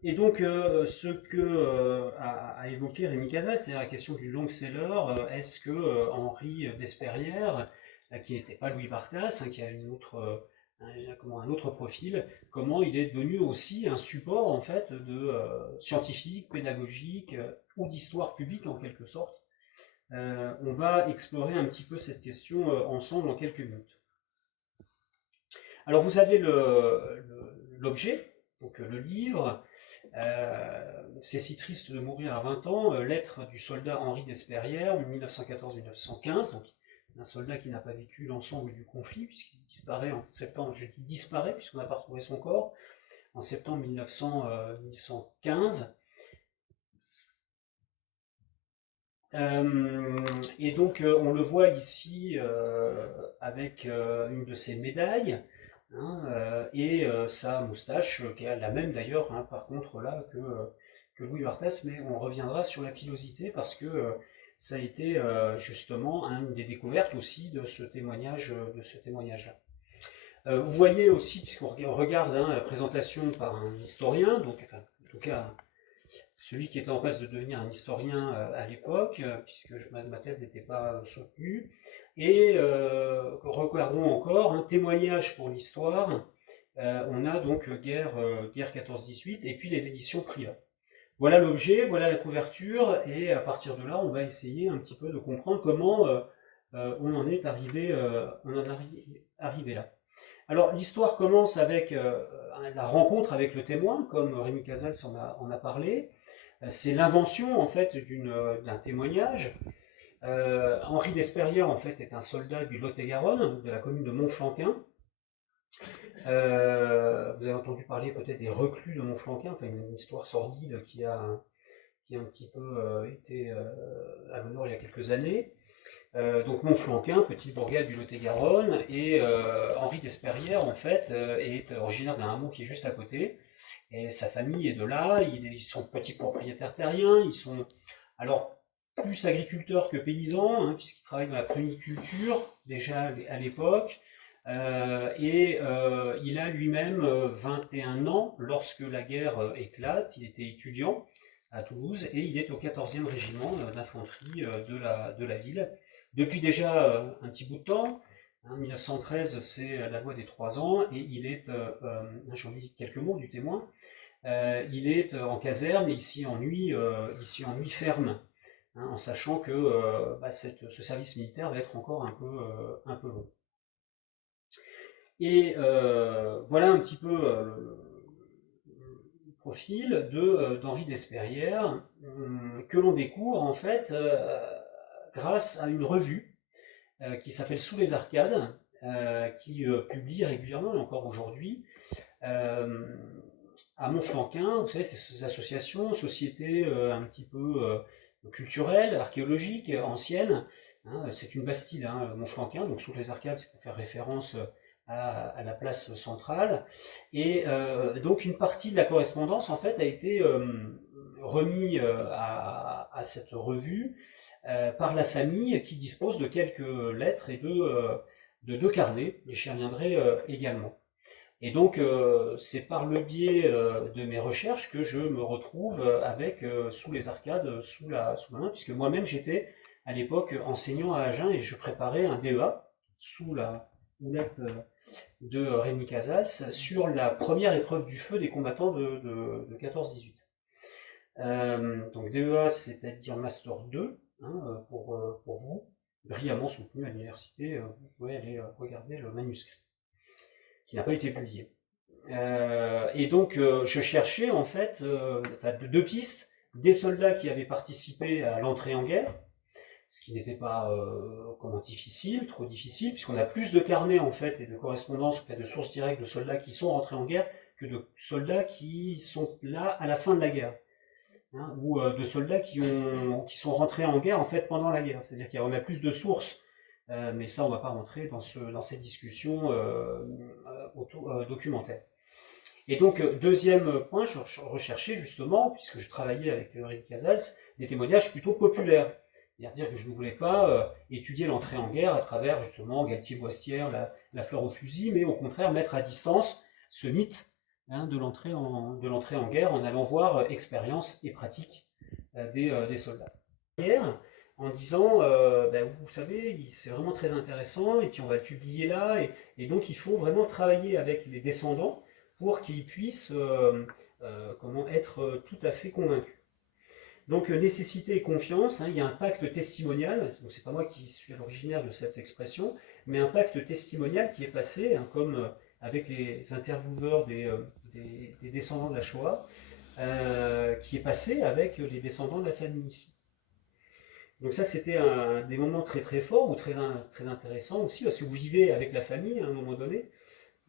Et donc ce que a évoqué Rémi Casals, c'est la question du long-seller. Est-ce que Henri Despérières, qui n'était pas Louis Barthes, qui a un autre profil, comment il est devenu aussi un support en fait de scientifique, pédagogique ou d'histoire publique en quelque sorte. On va explorer un petit peu cette question ensemble en quelques minutes. Alors vous avez l'objet, donc le livre, C'est si triste de mourir à 20 ans, lettre du soldat Henri Despérières, 1914-1915, donc un soldat qui n'a pas vécu l'ensemble du conflit, puisqu'il disparaît en septembre, je dis disparaît, puisqu'on n'a pas retrouvé son corps, en septembre 1915. Et donc on le voit ici avec une de ses médailles, hein, et sa moustache, qui est la même d'ailleurs, hein, par contre là, que Louis Barthès, mais on reviendra sur la pilosité parce que ça a été justement une des découvertes aussi de ce témoignage-là. Vous voyez aussi, puisqu'on regarde la présentation par un historien, donc enfin, en tout cas celui qui était en passe de devenir un historien à l'époque, puisque ma thèse n'était pas soutenue, et regardons encore un témoignage pour l'histoire. On a donc guerre 14-18 et puis les éditions Privat. Voilà l'objet, voilà la couverture, et à partir de là, on va essayer un petit peu de comprendre comment on en est arrivé là. Alors l'histoire commence avec la rencontre avec le témoin, comme Rémi Casals en a parlé. C'est l'invention en fait d'un témoignage. Henri d'Esperrières en fait est un soldat du Lot-et-Garonne, de la commune de Montflanquin. Vous avez entendu parler peut-être des reclus de Montflanquin, enfin une histoire sordide qui a un petit peu été à l'honneur il y a quelques années. Donc Montflanquin, petite bourgade du Lot-et-Garonne, et Henri d'Esperrières en fait est originaire d'un hameau qui est juste à côté. Et sa famille est de là, ils sont petits propriétaires terriens, ils sont alors plus agriculteurs que paysans, hein, puisqu'ils travaillent dans la pruniculture déjà à l'époque. Il a lui-même 21 ans lorsque la guerre éclate, il était étudiant à Toulouse et il est au 14e régiment d'infanterie de la ville. Depuis déjà un petit bout de temps, 1913 c'est la loi des 3 ans et il est, j'en dis quelques mots du témoin, il est en caserne, ici en nuit ferme, hein, en sachant que ce service militaire va être encore un peu long. Et voilà un petit peu le profil d'Henri d'Esperrières, que l'on découvre en fait grâce à une revue qui s'appelle Sous les Arcades, qui publie régulièrement, et encore aujourd'hui, à Montflanquin, vous savez, ces associations, sociétés un petit peu culturelles, archéologiques, anciennes. Hein, c'est une bastide, hein, Montflanquin, donc Sous les Arcades, c'est pour faire référence à la place centrale. Et donc une partie de la correspondance, en fait, a été remis à cette revue par la famille qui dispose de quelques lettres et de 2 carnets, et j'y reviendrai également. Et donc c'est par le biais de mes recherches que je me retrouve avec Sous les Arcades sous ma main, puisque moi-même j'étais à l'époque enseignant à Agen et je préparais un DEA sous la houlette de Rémi Casals sur la première épreuve du feu des combattants de 14-18. Donc DEA, c'est-à-dire Master 2, hein, pour vous, brillamment soutenu à l'université, vous pouvez aller regarder le manuscrit, qui n'a pas été publié. Et donc je cherchais en fait 2 pistes, des soldats qui avaient participé à l'entrée en guerre, ce qui n'était pas trop difficile, puisqu'on a plus de carnets en fait et de correspondances, de sources directes de soldats qui sont rentrés en guerre que de soldats qui sont là à la fin de la guerre, hein, ou de soldats qui sont rentrés en guerre en fait pendant la guerre. C'est-à-dire qu'on a plus de sources, mais ça on ne va pas rentrer dans ces discussions documentaires. Et donc, deuxième point, je recherchais justement, puisque je travaillais avec Rémi Casals, des témoignages plutôt populaires. C'est-à-dire que je ne voulais pas étudier l'entrée en guerre à travers justement Galtier-Boistière, la fleur au fusil, mais au contraire mettre à distance ce mythe, hein, de l'entrée en guerre en allant voir expérience et pratique des soldats. En disant, vous savez, c'est vraiment très intéressant, et puis on va le publier là, et donc il faut vraiment travailler avec les descendants pour qu'ils puissent être tout à fait convaincus. Donc nécessité et confiance, hein, il y a un pacte testimonial, donc c'est pas moi qui suis à l'originaire de cette expression, mais un pacte testimonial qui est passé, hein, comme avec les intervieweurs des descendants de la Shoah, qui est passé avec les descendants de la famille ici. Donc ça, c'était des moments très très forts ou très intéressants aussi, parce que vous vivez avec la famille à un moment donné.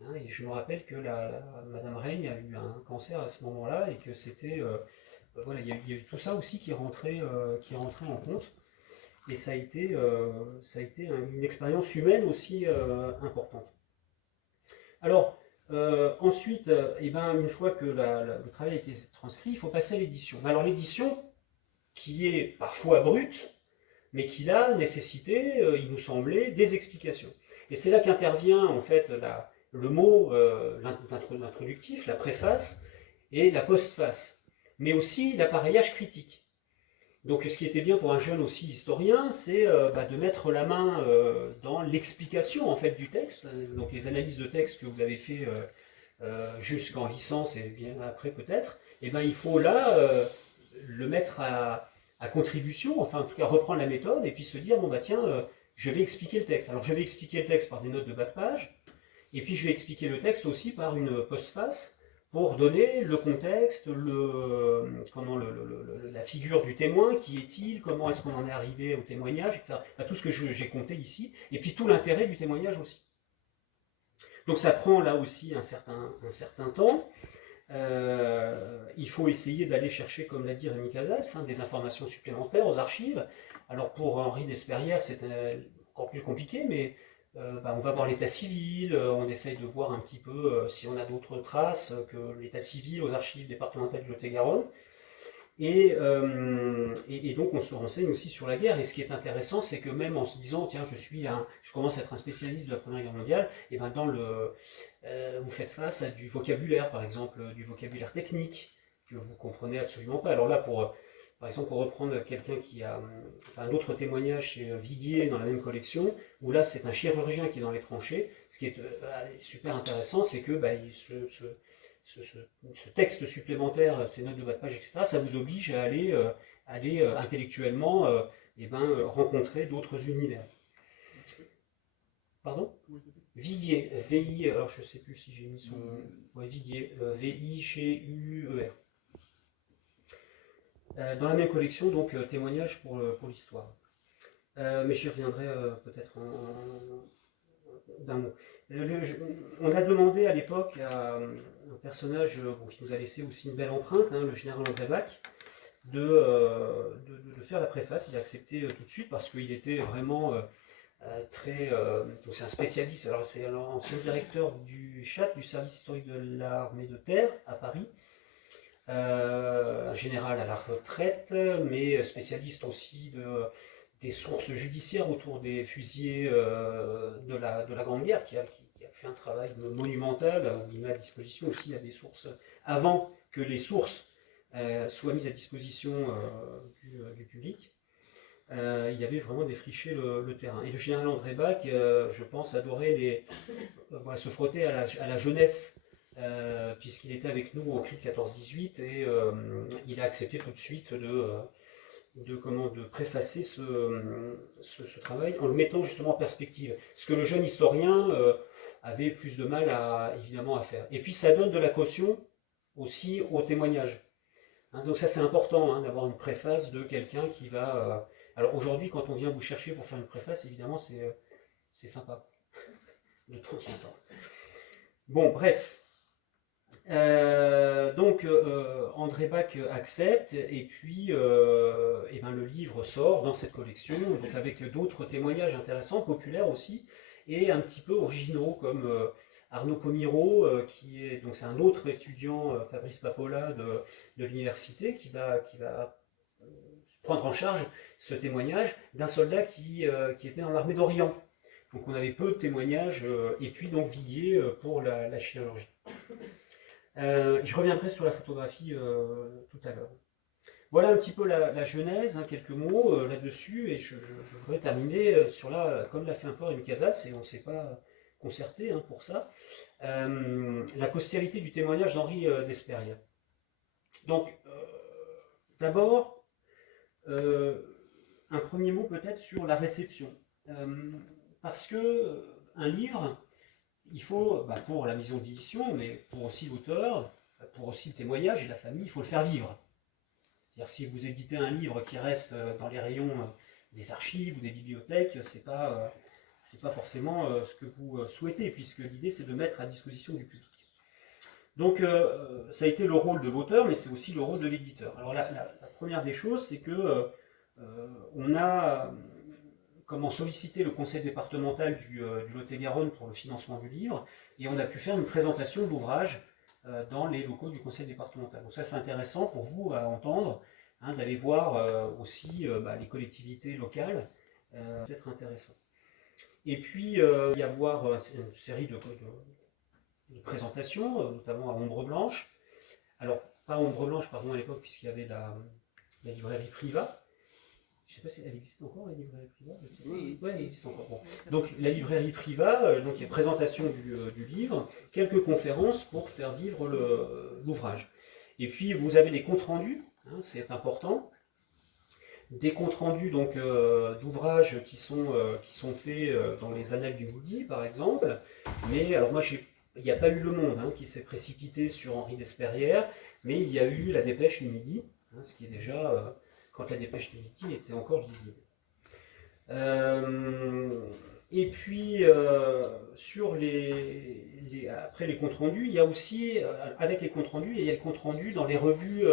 Hein, et je me rappelle que Madame Reigne a eu un cancer à ce moment-là et que c'était voilà, il y a eu tout ça aussi qui rentrait en compte. Et ça a été une expérience humaine aussi importante. Alors, ensuite, eh ben, une fois que le travail a été transcrit, il faut passer à l'édition. Alors l'édition, qui est parfois brute, mais qui là nécessitait, il nous semblait, des explications. Et c'est là qu'intervient en fait le mot l'introductif, la préface et la postface, mais aussi l'appareillage critique. Donc ce qui était bien pour un jeune aussi historien, c'est de mettre la main dans l'explication en fait du texte, donc les analyses de texte que vous avez fait jusqu'en licence et bien après peut-être, et ben il faut là le mettre à contribution, enfin en tout cas reprendre la méthode et puis se dire bon bah tiens, je vais expliquer le texte. Alors je vais expliquer le texte par des notes de bas de page, et puis je vais expliquer le texte aussi par une postface pour donner le contexte, la figure du témoin, qui est-il, comment est-ce qu'on en est arrivé au témoignage, etc. Tout ce que j'ai compté ici, et puis tout l'intérêt du témoignage aussi. Donc ça prend là aussi un certain temps. Il faut essayer d'aller chercher, comme l'a dit Rémi Casals, des informations supplémentaires aux archives. Alors pour Henri Despérières, c'est encore plus compliqué, mais on va voir l'état civil, on essaye de voir un petit peu si on a d'autres traces que l'état civil aux archives départementales du Lot-et-Garonne. Et donc on se renseigne aussi sur la guerre. Et ce qui est intéressant, c'est que même en se disant, tiens, je commence à être un spécialiste de la Première Guerre mondiale, et ben vous faites face à du vocabulaire, par exemple, du vocabulaire technique que vous comprenez absolument pas. Alors là, par exemple, pour reprendre quelqu'un qui a un autre témoignage chez Viguier dans la même collection, où là c'est un chirurgien qui est dans les tranchées. Ce qui est super intéressant, c'est que ce texte supplémentaire, ces notes de bas de page, etc., ça vous oblige à aller intellectuellement rencontrer d'autres univers. Pardon ? Viguier, V-I, alors je ne sais plus si j'ai mis son... Ouais, Viguier, V-I-G-U-E-R. Dans la même collection, donc témoignage pour l'histoire. Mais j'y reviendrai peut-être d'un mot. On a demandé à l'époque à un personnage qui nous a laissé aussi une belle empreinte, le général André Bach, de faire la préface. Il a accepté tout de suite parce qu'il était vraiment donc c'est un spécialiste. Alors c'est l'ancien directeur du CHAT, du service historique de l'armée de terre à Paris. Un général à la retraite, mais spécialiste aussi des sources judiciaires autour des fusillés de la Grande Guerre, qui a fait un travail monumental, où il met à disposition aussi des sources, avant que les sources soient mises à disposition du public. Il avait vraiment défriché le terrain. Et le général André Bach, je pense, adorait se frotter à la jeunesse, puisqu'il était avec nous au CRI de 14-18, et il a accepté tout de suite de préfacer ce travail en le mettant justement en perspective. Ce que le jeune historien avait plus de mal évidemment à faire. Et puis ça donne de la caution aussi au témoignage. Donc ça c'est important d'avoir une préface de quelqu'un qui va... alors aujourd'hui quand on vient vous chercher pour faire une préface, évidemment c'est sympa de temps en temps. Bon bref. Donc André Bach accepte et puis le livre sort dans cette collection, donc avec d'autres témoignages intéressants, populaires aussi, et un petit peu originaux comme Arnaud Pomiro, c'est un autre étudiant, Fabrice Papola de l'université, qui va prendre en charge ce témoignage d'un soldat qui était dans l'armée d'Orient. Donc on avait peu de témoignages, et puis donc Viguier pour la chirurgie. Je reviendrai sur la photographie tout à l'heure. Voilà un petit peu la genèse, quelques mots là-dessus, et je voudrais terminer sur comme l'a fait un peu Rémi Casals, et on ne s'est pas concerté pour ça, la postérité du témoignage d'Henri Despérières. Donc, d'abord, un premier mot peut-être sur la réception, parce que un livre, il faut, pour la maison d'édition, mais pour aussi l'auteur, pour aussi le témoignage et la famille, il faut le faire vivre. C'est-à-dire si vous éditez un livre qui reste dans les rayons des archives ou des bibliothèques, c'est pas forcément ce que vous souhaitez, puisque l'idée c'est de mettre à disposition du public. Donc ça a été le rôle de l'auteur, mais c'est aussi le rôle de l'éditeur. Alors la première des choses, c'est que on a sollicité le conseil départemental du Lot-et-Garonne pour le financement du livre, et on a pu faire une présentation de l'ouvrage dans les locaux du conseil départemental. Donc ça c'est intéressant pour vous à entendre, hein, d'aller voir aussi les collectivités locales, peut-être intéressant. Et puis il y avoir une série de présentations, notamment à Ombre Blanche. Alors pas Ombre Blanche, pardon, à l'époque, puisqu'il y avait la librairie Priva. Je ne sais pas si elle existe encore, la librairie Priva. Oui, elle existe encore. Bon. Donc la librairie Priva, donc il y a présentation du livre, quelques conférences pour faire vivre l'ouvrage. Et puis vous avez des comptes rendus, hein, c'est important. Des comptes rendus donc d'ouvrages qui sont faits dans les Annales du Midi, par exemple. Mais alors moi, il n'y a pas eu Le Monde, hein, qui s'est précipité sur Henri Desperrières, mais il y a eu la Dépêche du Midi, hein, ce qui est déjà quand la Dépêche du Midi était encore lisible. Et puis sur après les comptes rendus, il y a aussi avec les comptes rendus, il y a le compte rendu dans les revues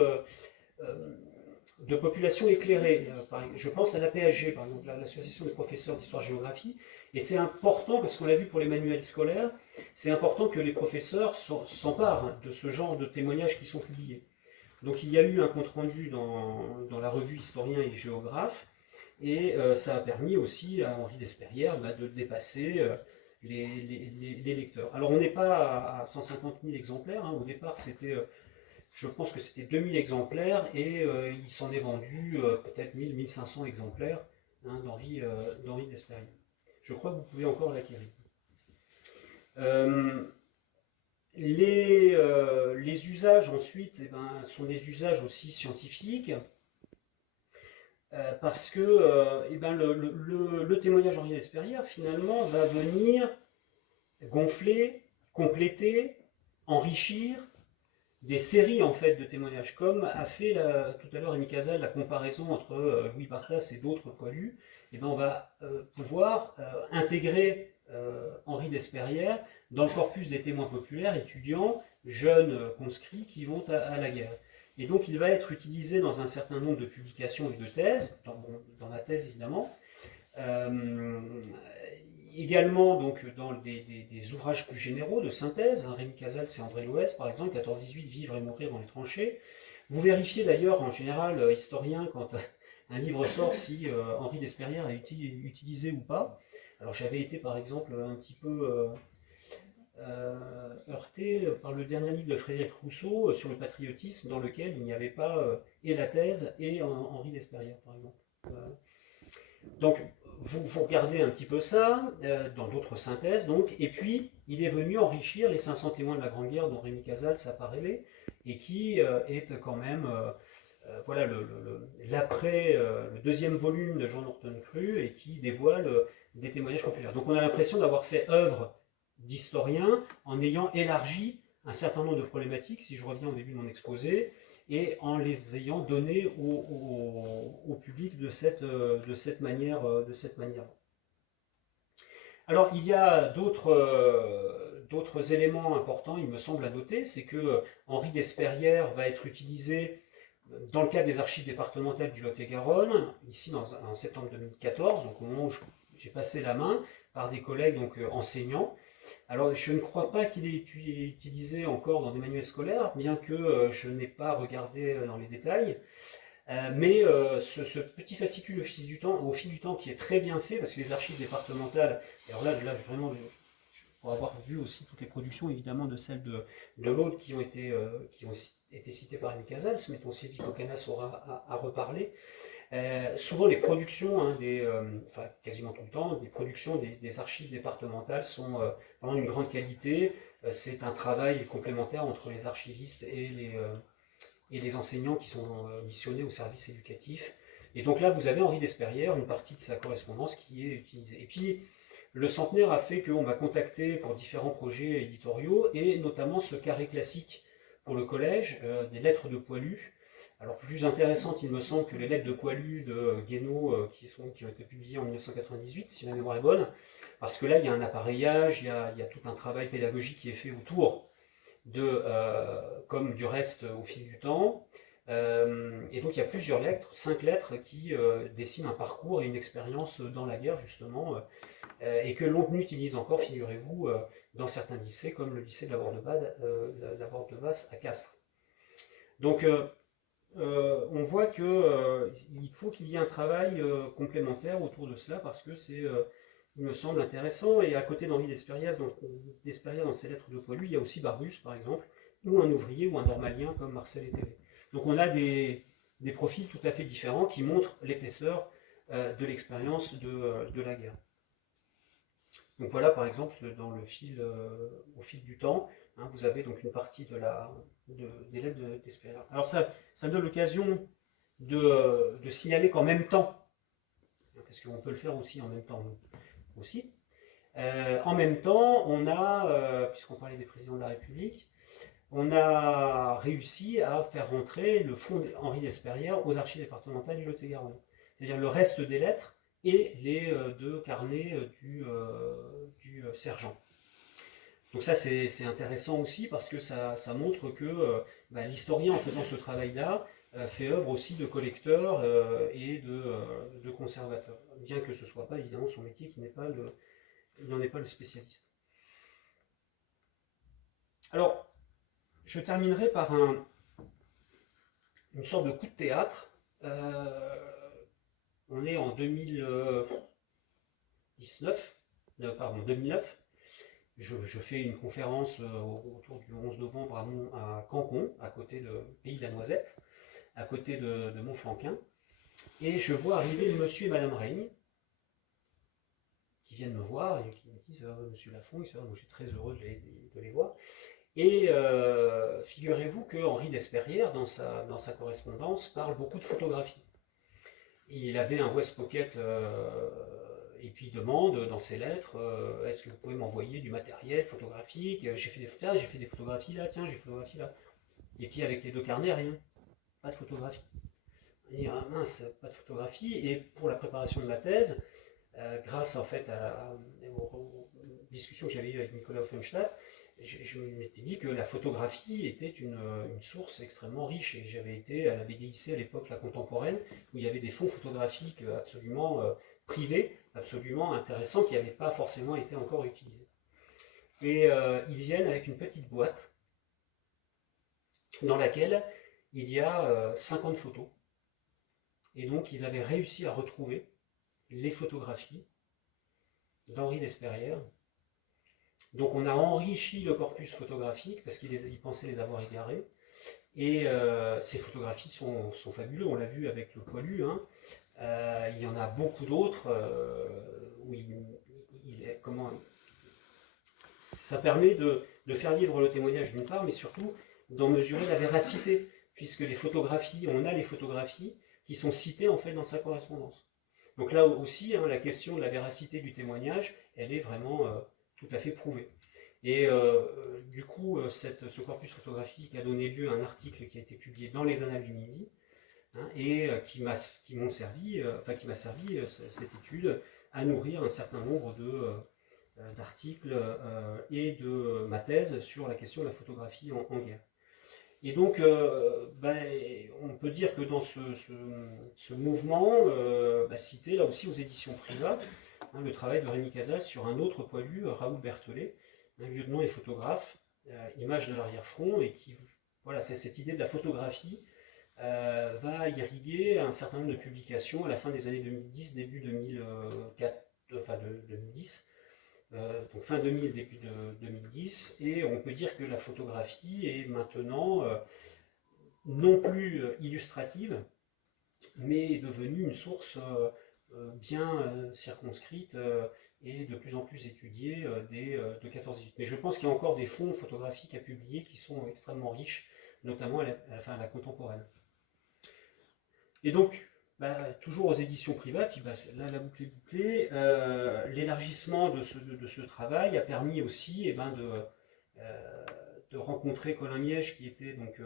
de population éclairée. Je pense à la l'APHG, par exemple, l'Association des professeurs d'histoire-géographie, et c'est important, parce qu'on l'a vu pour les manuels scolaires, c'est important que les professeurs s'emparent de ce genre de témoignages qui sont publiés. Donc il y a eu un compte-rendu dans la revue Historien et Géographe, et ça a permis aussi à Henri Desperrières de dépasser les lecteurs. Alors on n'est pas à 150 000 exemplaires, hein. Au départ c'était... je pense que c'était 2000 exemplaires et il s'en est vendu peut-être 1000-1500 exemplaires, hein, d'Henri Desperrières. Je crois que vous pouvez encore l'acquérir. Les usages ensuite sont des usages aussi scientifiques, parce que le témoignage d'Henri Desperrières finalement va venir gonfler, compléter, enrichir des séries en fait de témoignages, comme a fait tout à l'heure Rémi Casal la comparaison entre Louis Barthas et d'autres poilus. Et on va pouvoir intégrer Henri Desperrières dans le corpus des témoins populaires, étudiants, jeunes conscrits qui vont à la guerre. Et donc il va être utilisé dans un certain nombre de publications et de thèses, dans la thèse évidemment, également donc dans des ouvrages plus généraux de synthèse. Rémi Casal, c'est André Loès par exemple, 14-18, Vivre et mourir dans les tranchées. Vous vérifiez d'ailleurs en général, historien, quand un livre sort, si Henri Desperrières a été utilisé ou pas. Alors j'avais été par exemple un petit peu heurté par le dernier livre de Frédéric Rousseau sur le patriotisme, dans lequel il n'y avait pas et la thèse et Henri Desperrières par exemple. Donc vous regardez un petit peu ça, dans d'autres synthèses, donc, et puis il est venu enrichir les 500 témoins de la Grande Guerre dont Rémi Casal s'est parlé, et qui est quand même voilà l'après, le deuxième volume de Jean Norton Cru, et qui dévoile des témoignages populaires. Donc on a l'impression d'avoir fait œuvre d'historien en ayant élargi un certain nombre de problématiques, si je reviens au début de mon exposé, et en les ayant donnés au public de cette manière. Alors il y a d'autres éléments importants, il me semble, à noter, c'est que Henri Desperrières va être utilisé dans le cadre des archives départementales du Lot-et-Garonne, ici en septembre 2014, donc au moment où j'ai passé la main, par des collègues donc enseignants. Alors je ne crois pas qu'il ait été utilisé encore dans des manuels scolaires, bien que je n'ai pas regardé dans les détails. Mais ce petit fascicule au fil du temps qui est très bien fait, parce que les archives départementales, alors là vraiment, pour avoir vu aussi toutes les productions évidemment de celles de l'autre qui ont été citées par Rémi Casal, mais dont Sylvie Cocanas aura à reparler. Souvent les productions, enfin quasiment tout le temps, les productions des archives départementales sont vraiment d'une grande qualité. C'est un travail complémentaire entre les archivistes et les enseignants qui sont missionnés au service éducatif. Et donc là, vous avez Henri Desperrières, une partie de sa correspondance qui est utilisée. Et puis, le centenaire a fait qu'on m'a contacté pour différents projets éditoriaux, et notamment ce carré classique pour le collège, des lettres de poilus. alors plus intéressantes, il me semble, que les lettres de Poilu de Guénaud qui ont été publiées en 1998, si ma mémoire est bonne, parce que là, il y a un appareillage, il y a tout un travail pédagogique qui est fait autour comme du reste au fil du temps. Et donc il y a plusieurs lettres, 5 lettres qui dessinent un parcours et une expérience dans la guerre justement, et que l'on utilise encore, figurez-vous, dans certains lycées, comme le lycée de la Borde-Basse à Castres. Donc on voit qu'il faut qu'il y ait un travail complémentaire autour de cela, parce que c'est, il me semble, intéressant. Et à côté d'Henri Despérières, dans ses lettres de Poilu, il y a aussi Barbus, par exemple, ou un ouvrier ou un normalien comme Marcel Étévé. Donc on a des profils tout à fait différents qui montrent l'épaisseur de l'expérience de la guerre. Donc voilà, par exemple, au fil du temps, hein, vous avez donc une partie des lettres d'Espérières. Alors ça me donne l'occasion de signaler qu'en même temps, parce qu'on peut le faire aussi en même temps, aussi, en même temps, on a, puisqu'on parlait des présidents de la République, on a réussi à faire rentrer le fonds Henri Despérières aux archives départementales du Lot-et-Garonne. C'est-à-dire le reste des lettres et les 2 carnets du sergent. Donc ça c'est intéressant aussi, parce que ça montre que l'historien, en faisant ce travail-là, fait œuvre aussi de collecteur et de conservateur, bien que ce ne soit pas évidemment son métier, il n'en est pas le spécialiste. Alors, je terminerai par une sorte de coup de théâtre. On est en 2009. Je fais une conférence autour du 11 novembre à Cancon, à côté de Pays de la Noisette, à côté de Montflanquin. Et je vois arriver monsieur et madame Reigne, qui viennent me voir et qui me disent Monsieur Lafont, je suis très heureux de les voir. Et figurez-vous que Henri Despérières, dans sa correspondance, parle beaucoup de photographie. Il avait un West Pocket, et puis il demande dans ses lettres est-ce que vous pouvez m'envoyer du matériel photographique? J'ai fait des photographies là, tiens, j'ai photographie là. Et puis avec les 2 carnets, rien, pas de photographie. Il dit mince, pas de photographie. Et pour la préparation de ma thèse, grâce en fait aux discussions que j'avais eues avec Nicolas Offenstadt, je m'étais dit que la photographie était une source extrêmement riche, et j'avais été à la BDIC à l'époque, la contemporaine, où il y avait des fonds photographiques absolument privés, absolument intéressants, qui n'avaient pas forcément été encore utilisés. Et ils viennent avec une petite boîte dans laquelle il y a 50 photos. Et donc ils avaient réussi à retrouver les photographies d'Henri Despérières. Donc on a enrichi le corpus photographique, parce qu'ils pensaient les avoir égarés. Et ces photographies sont fabuleuses, on l'a vu avec le Poilu. Hein. Il y en a beaucoup d'autres où ça permet de faire vivre le témoignage d'une part, mais surtout d'en mesurer la véracité, puisque on a les photographies qui sont citées en fait dans sa correspondance. Donc là aussi, hein, la question de la véracité du témoignage, elle est vraiment tout à fait prouvée. Et du coup, ce corpus photographique a donné lieu à un article qui a été publié dans les Annales du Midi, hein, et qui m'a servi cette étude à nourrir un certain nombre d'articles et de ma thèse sur la question de la photographie en guerre. Et donc, on peut dire que dans ce mouvement, cité là aussi aux éditions Privat, hein, le travail de Rémi Casals sur un autre Poilu, Raoul Berthollet, un lieutenant et photographe, image de l'arrière-front, et qui, voilà, c'est cette idée de la photographie va irriguer un certain nombre de publications à la fin des années 2010, début 2010. Donc fin 2000, début de 2010, et on peut dire que la photographie est maintenant non plus illustrative, mais est devenue une source bien circonscrite et de plus en plus étudiée de 14-18. Mais je pense qu'il y a encore des fonds photographiques à publier qui sont extrêmement riches, notamment à la contemporaine. Et donc, toujours aux éditions Privat, puis là la boucle est bouclée. L'élargissement de ce travail a permis aussi de rencontrer Colin Miège, qui était donc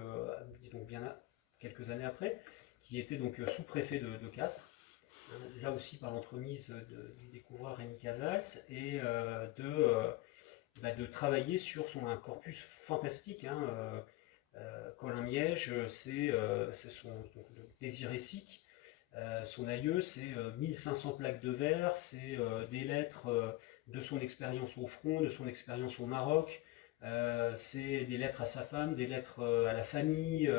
bien quelques années après, qui était donc sous-préfet de Castres, hein, là aussi par l'entremise du découvreur Rémi Casals, et de travailler sur un corpus fantastique. Hein, Colin Miège, c'est donc, Désiré Sic. Son aïeux, c'est 1500 plaques de verre, c'est des lettres de son expérience au front, de son expérience au Maroc, c'est des lettres à sa femme, des lettres à la famille,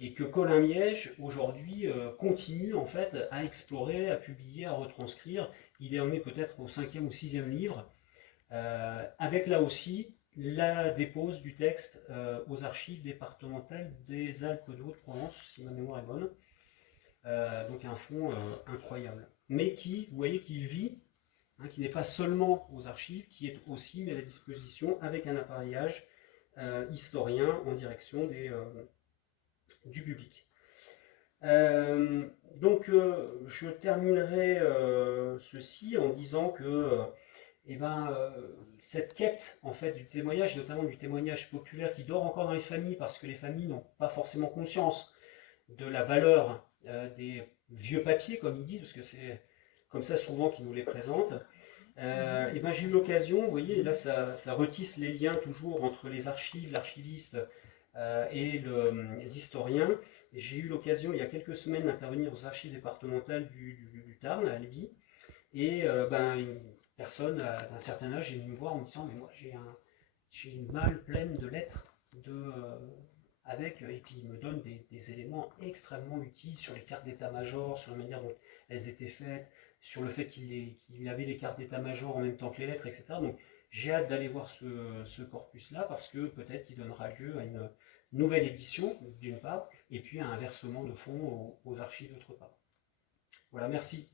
et que Colin Miège, aujourd'hui, continue en fait à explorer, à publier, à retranscrire. Il en est peut-être au 5e ou 6e livre, avec là aussi la dépose du texte aux archives départementales des Alpes de Haute-Provence, si ma mémoire est bonne. Donc un fonds incroyable. Mais qui, vous voyez, qui vit, hein, qui n'est pas seulement aux archives, qui est aussi mis à la disposition avec un appareillage historien en direction du public. Donc je terminerai ceci en disant que cette quête en fait du témoignage, notamment du témoignage populaire qui dort encore dans les familles parce que les familles n'ont pas forcément conscience de la valeur des vieux papiers, comme ils disent, parce que c'est comme ça souvent qu'ils nous les présentent. J'ai eu l'occasion, vous voyez, là ça retisse les liens toujours entre les archives, l'archiviste et l'historien. J'ai eu l'occasion il y a quelques semaines d'intervenir aux archives départementales du Tarn, à Albi, et une personne d'un certain âge est venue me voir en me disant mais moi j'ai une malle pleine de lettres et puis il me donne des éléments extrêmement utiles sur les cartes d'état-major, sur la manière dont elles étaient faites, sur le fait qu'il avait les cartes d'état-major en même temps que les lettres, etc. Donc j'ai hâte d'aller voir ce corpus-là parce que peut-être qu'il donnera lieu à une nouvelle édition, d'une part, et puis à un versement de fonds aux archives, d'autre part. Voilà, merci.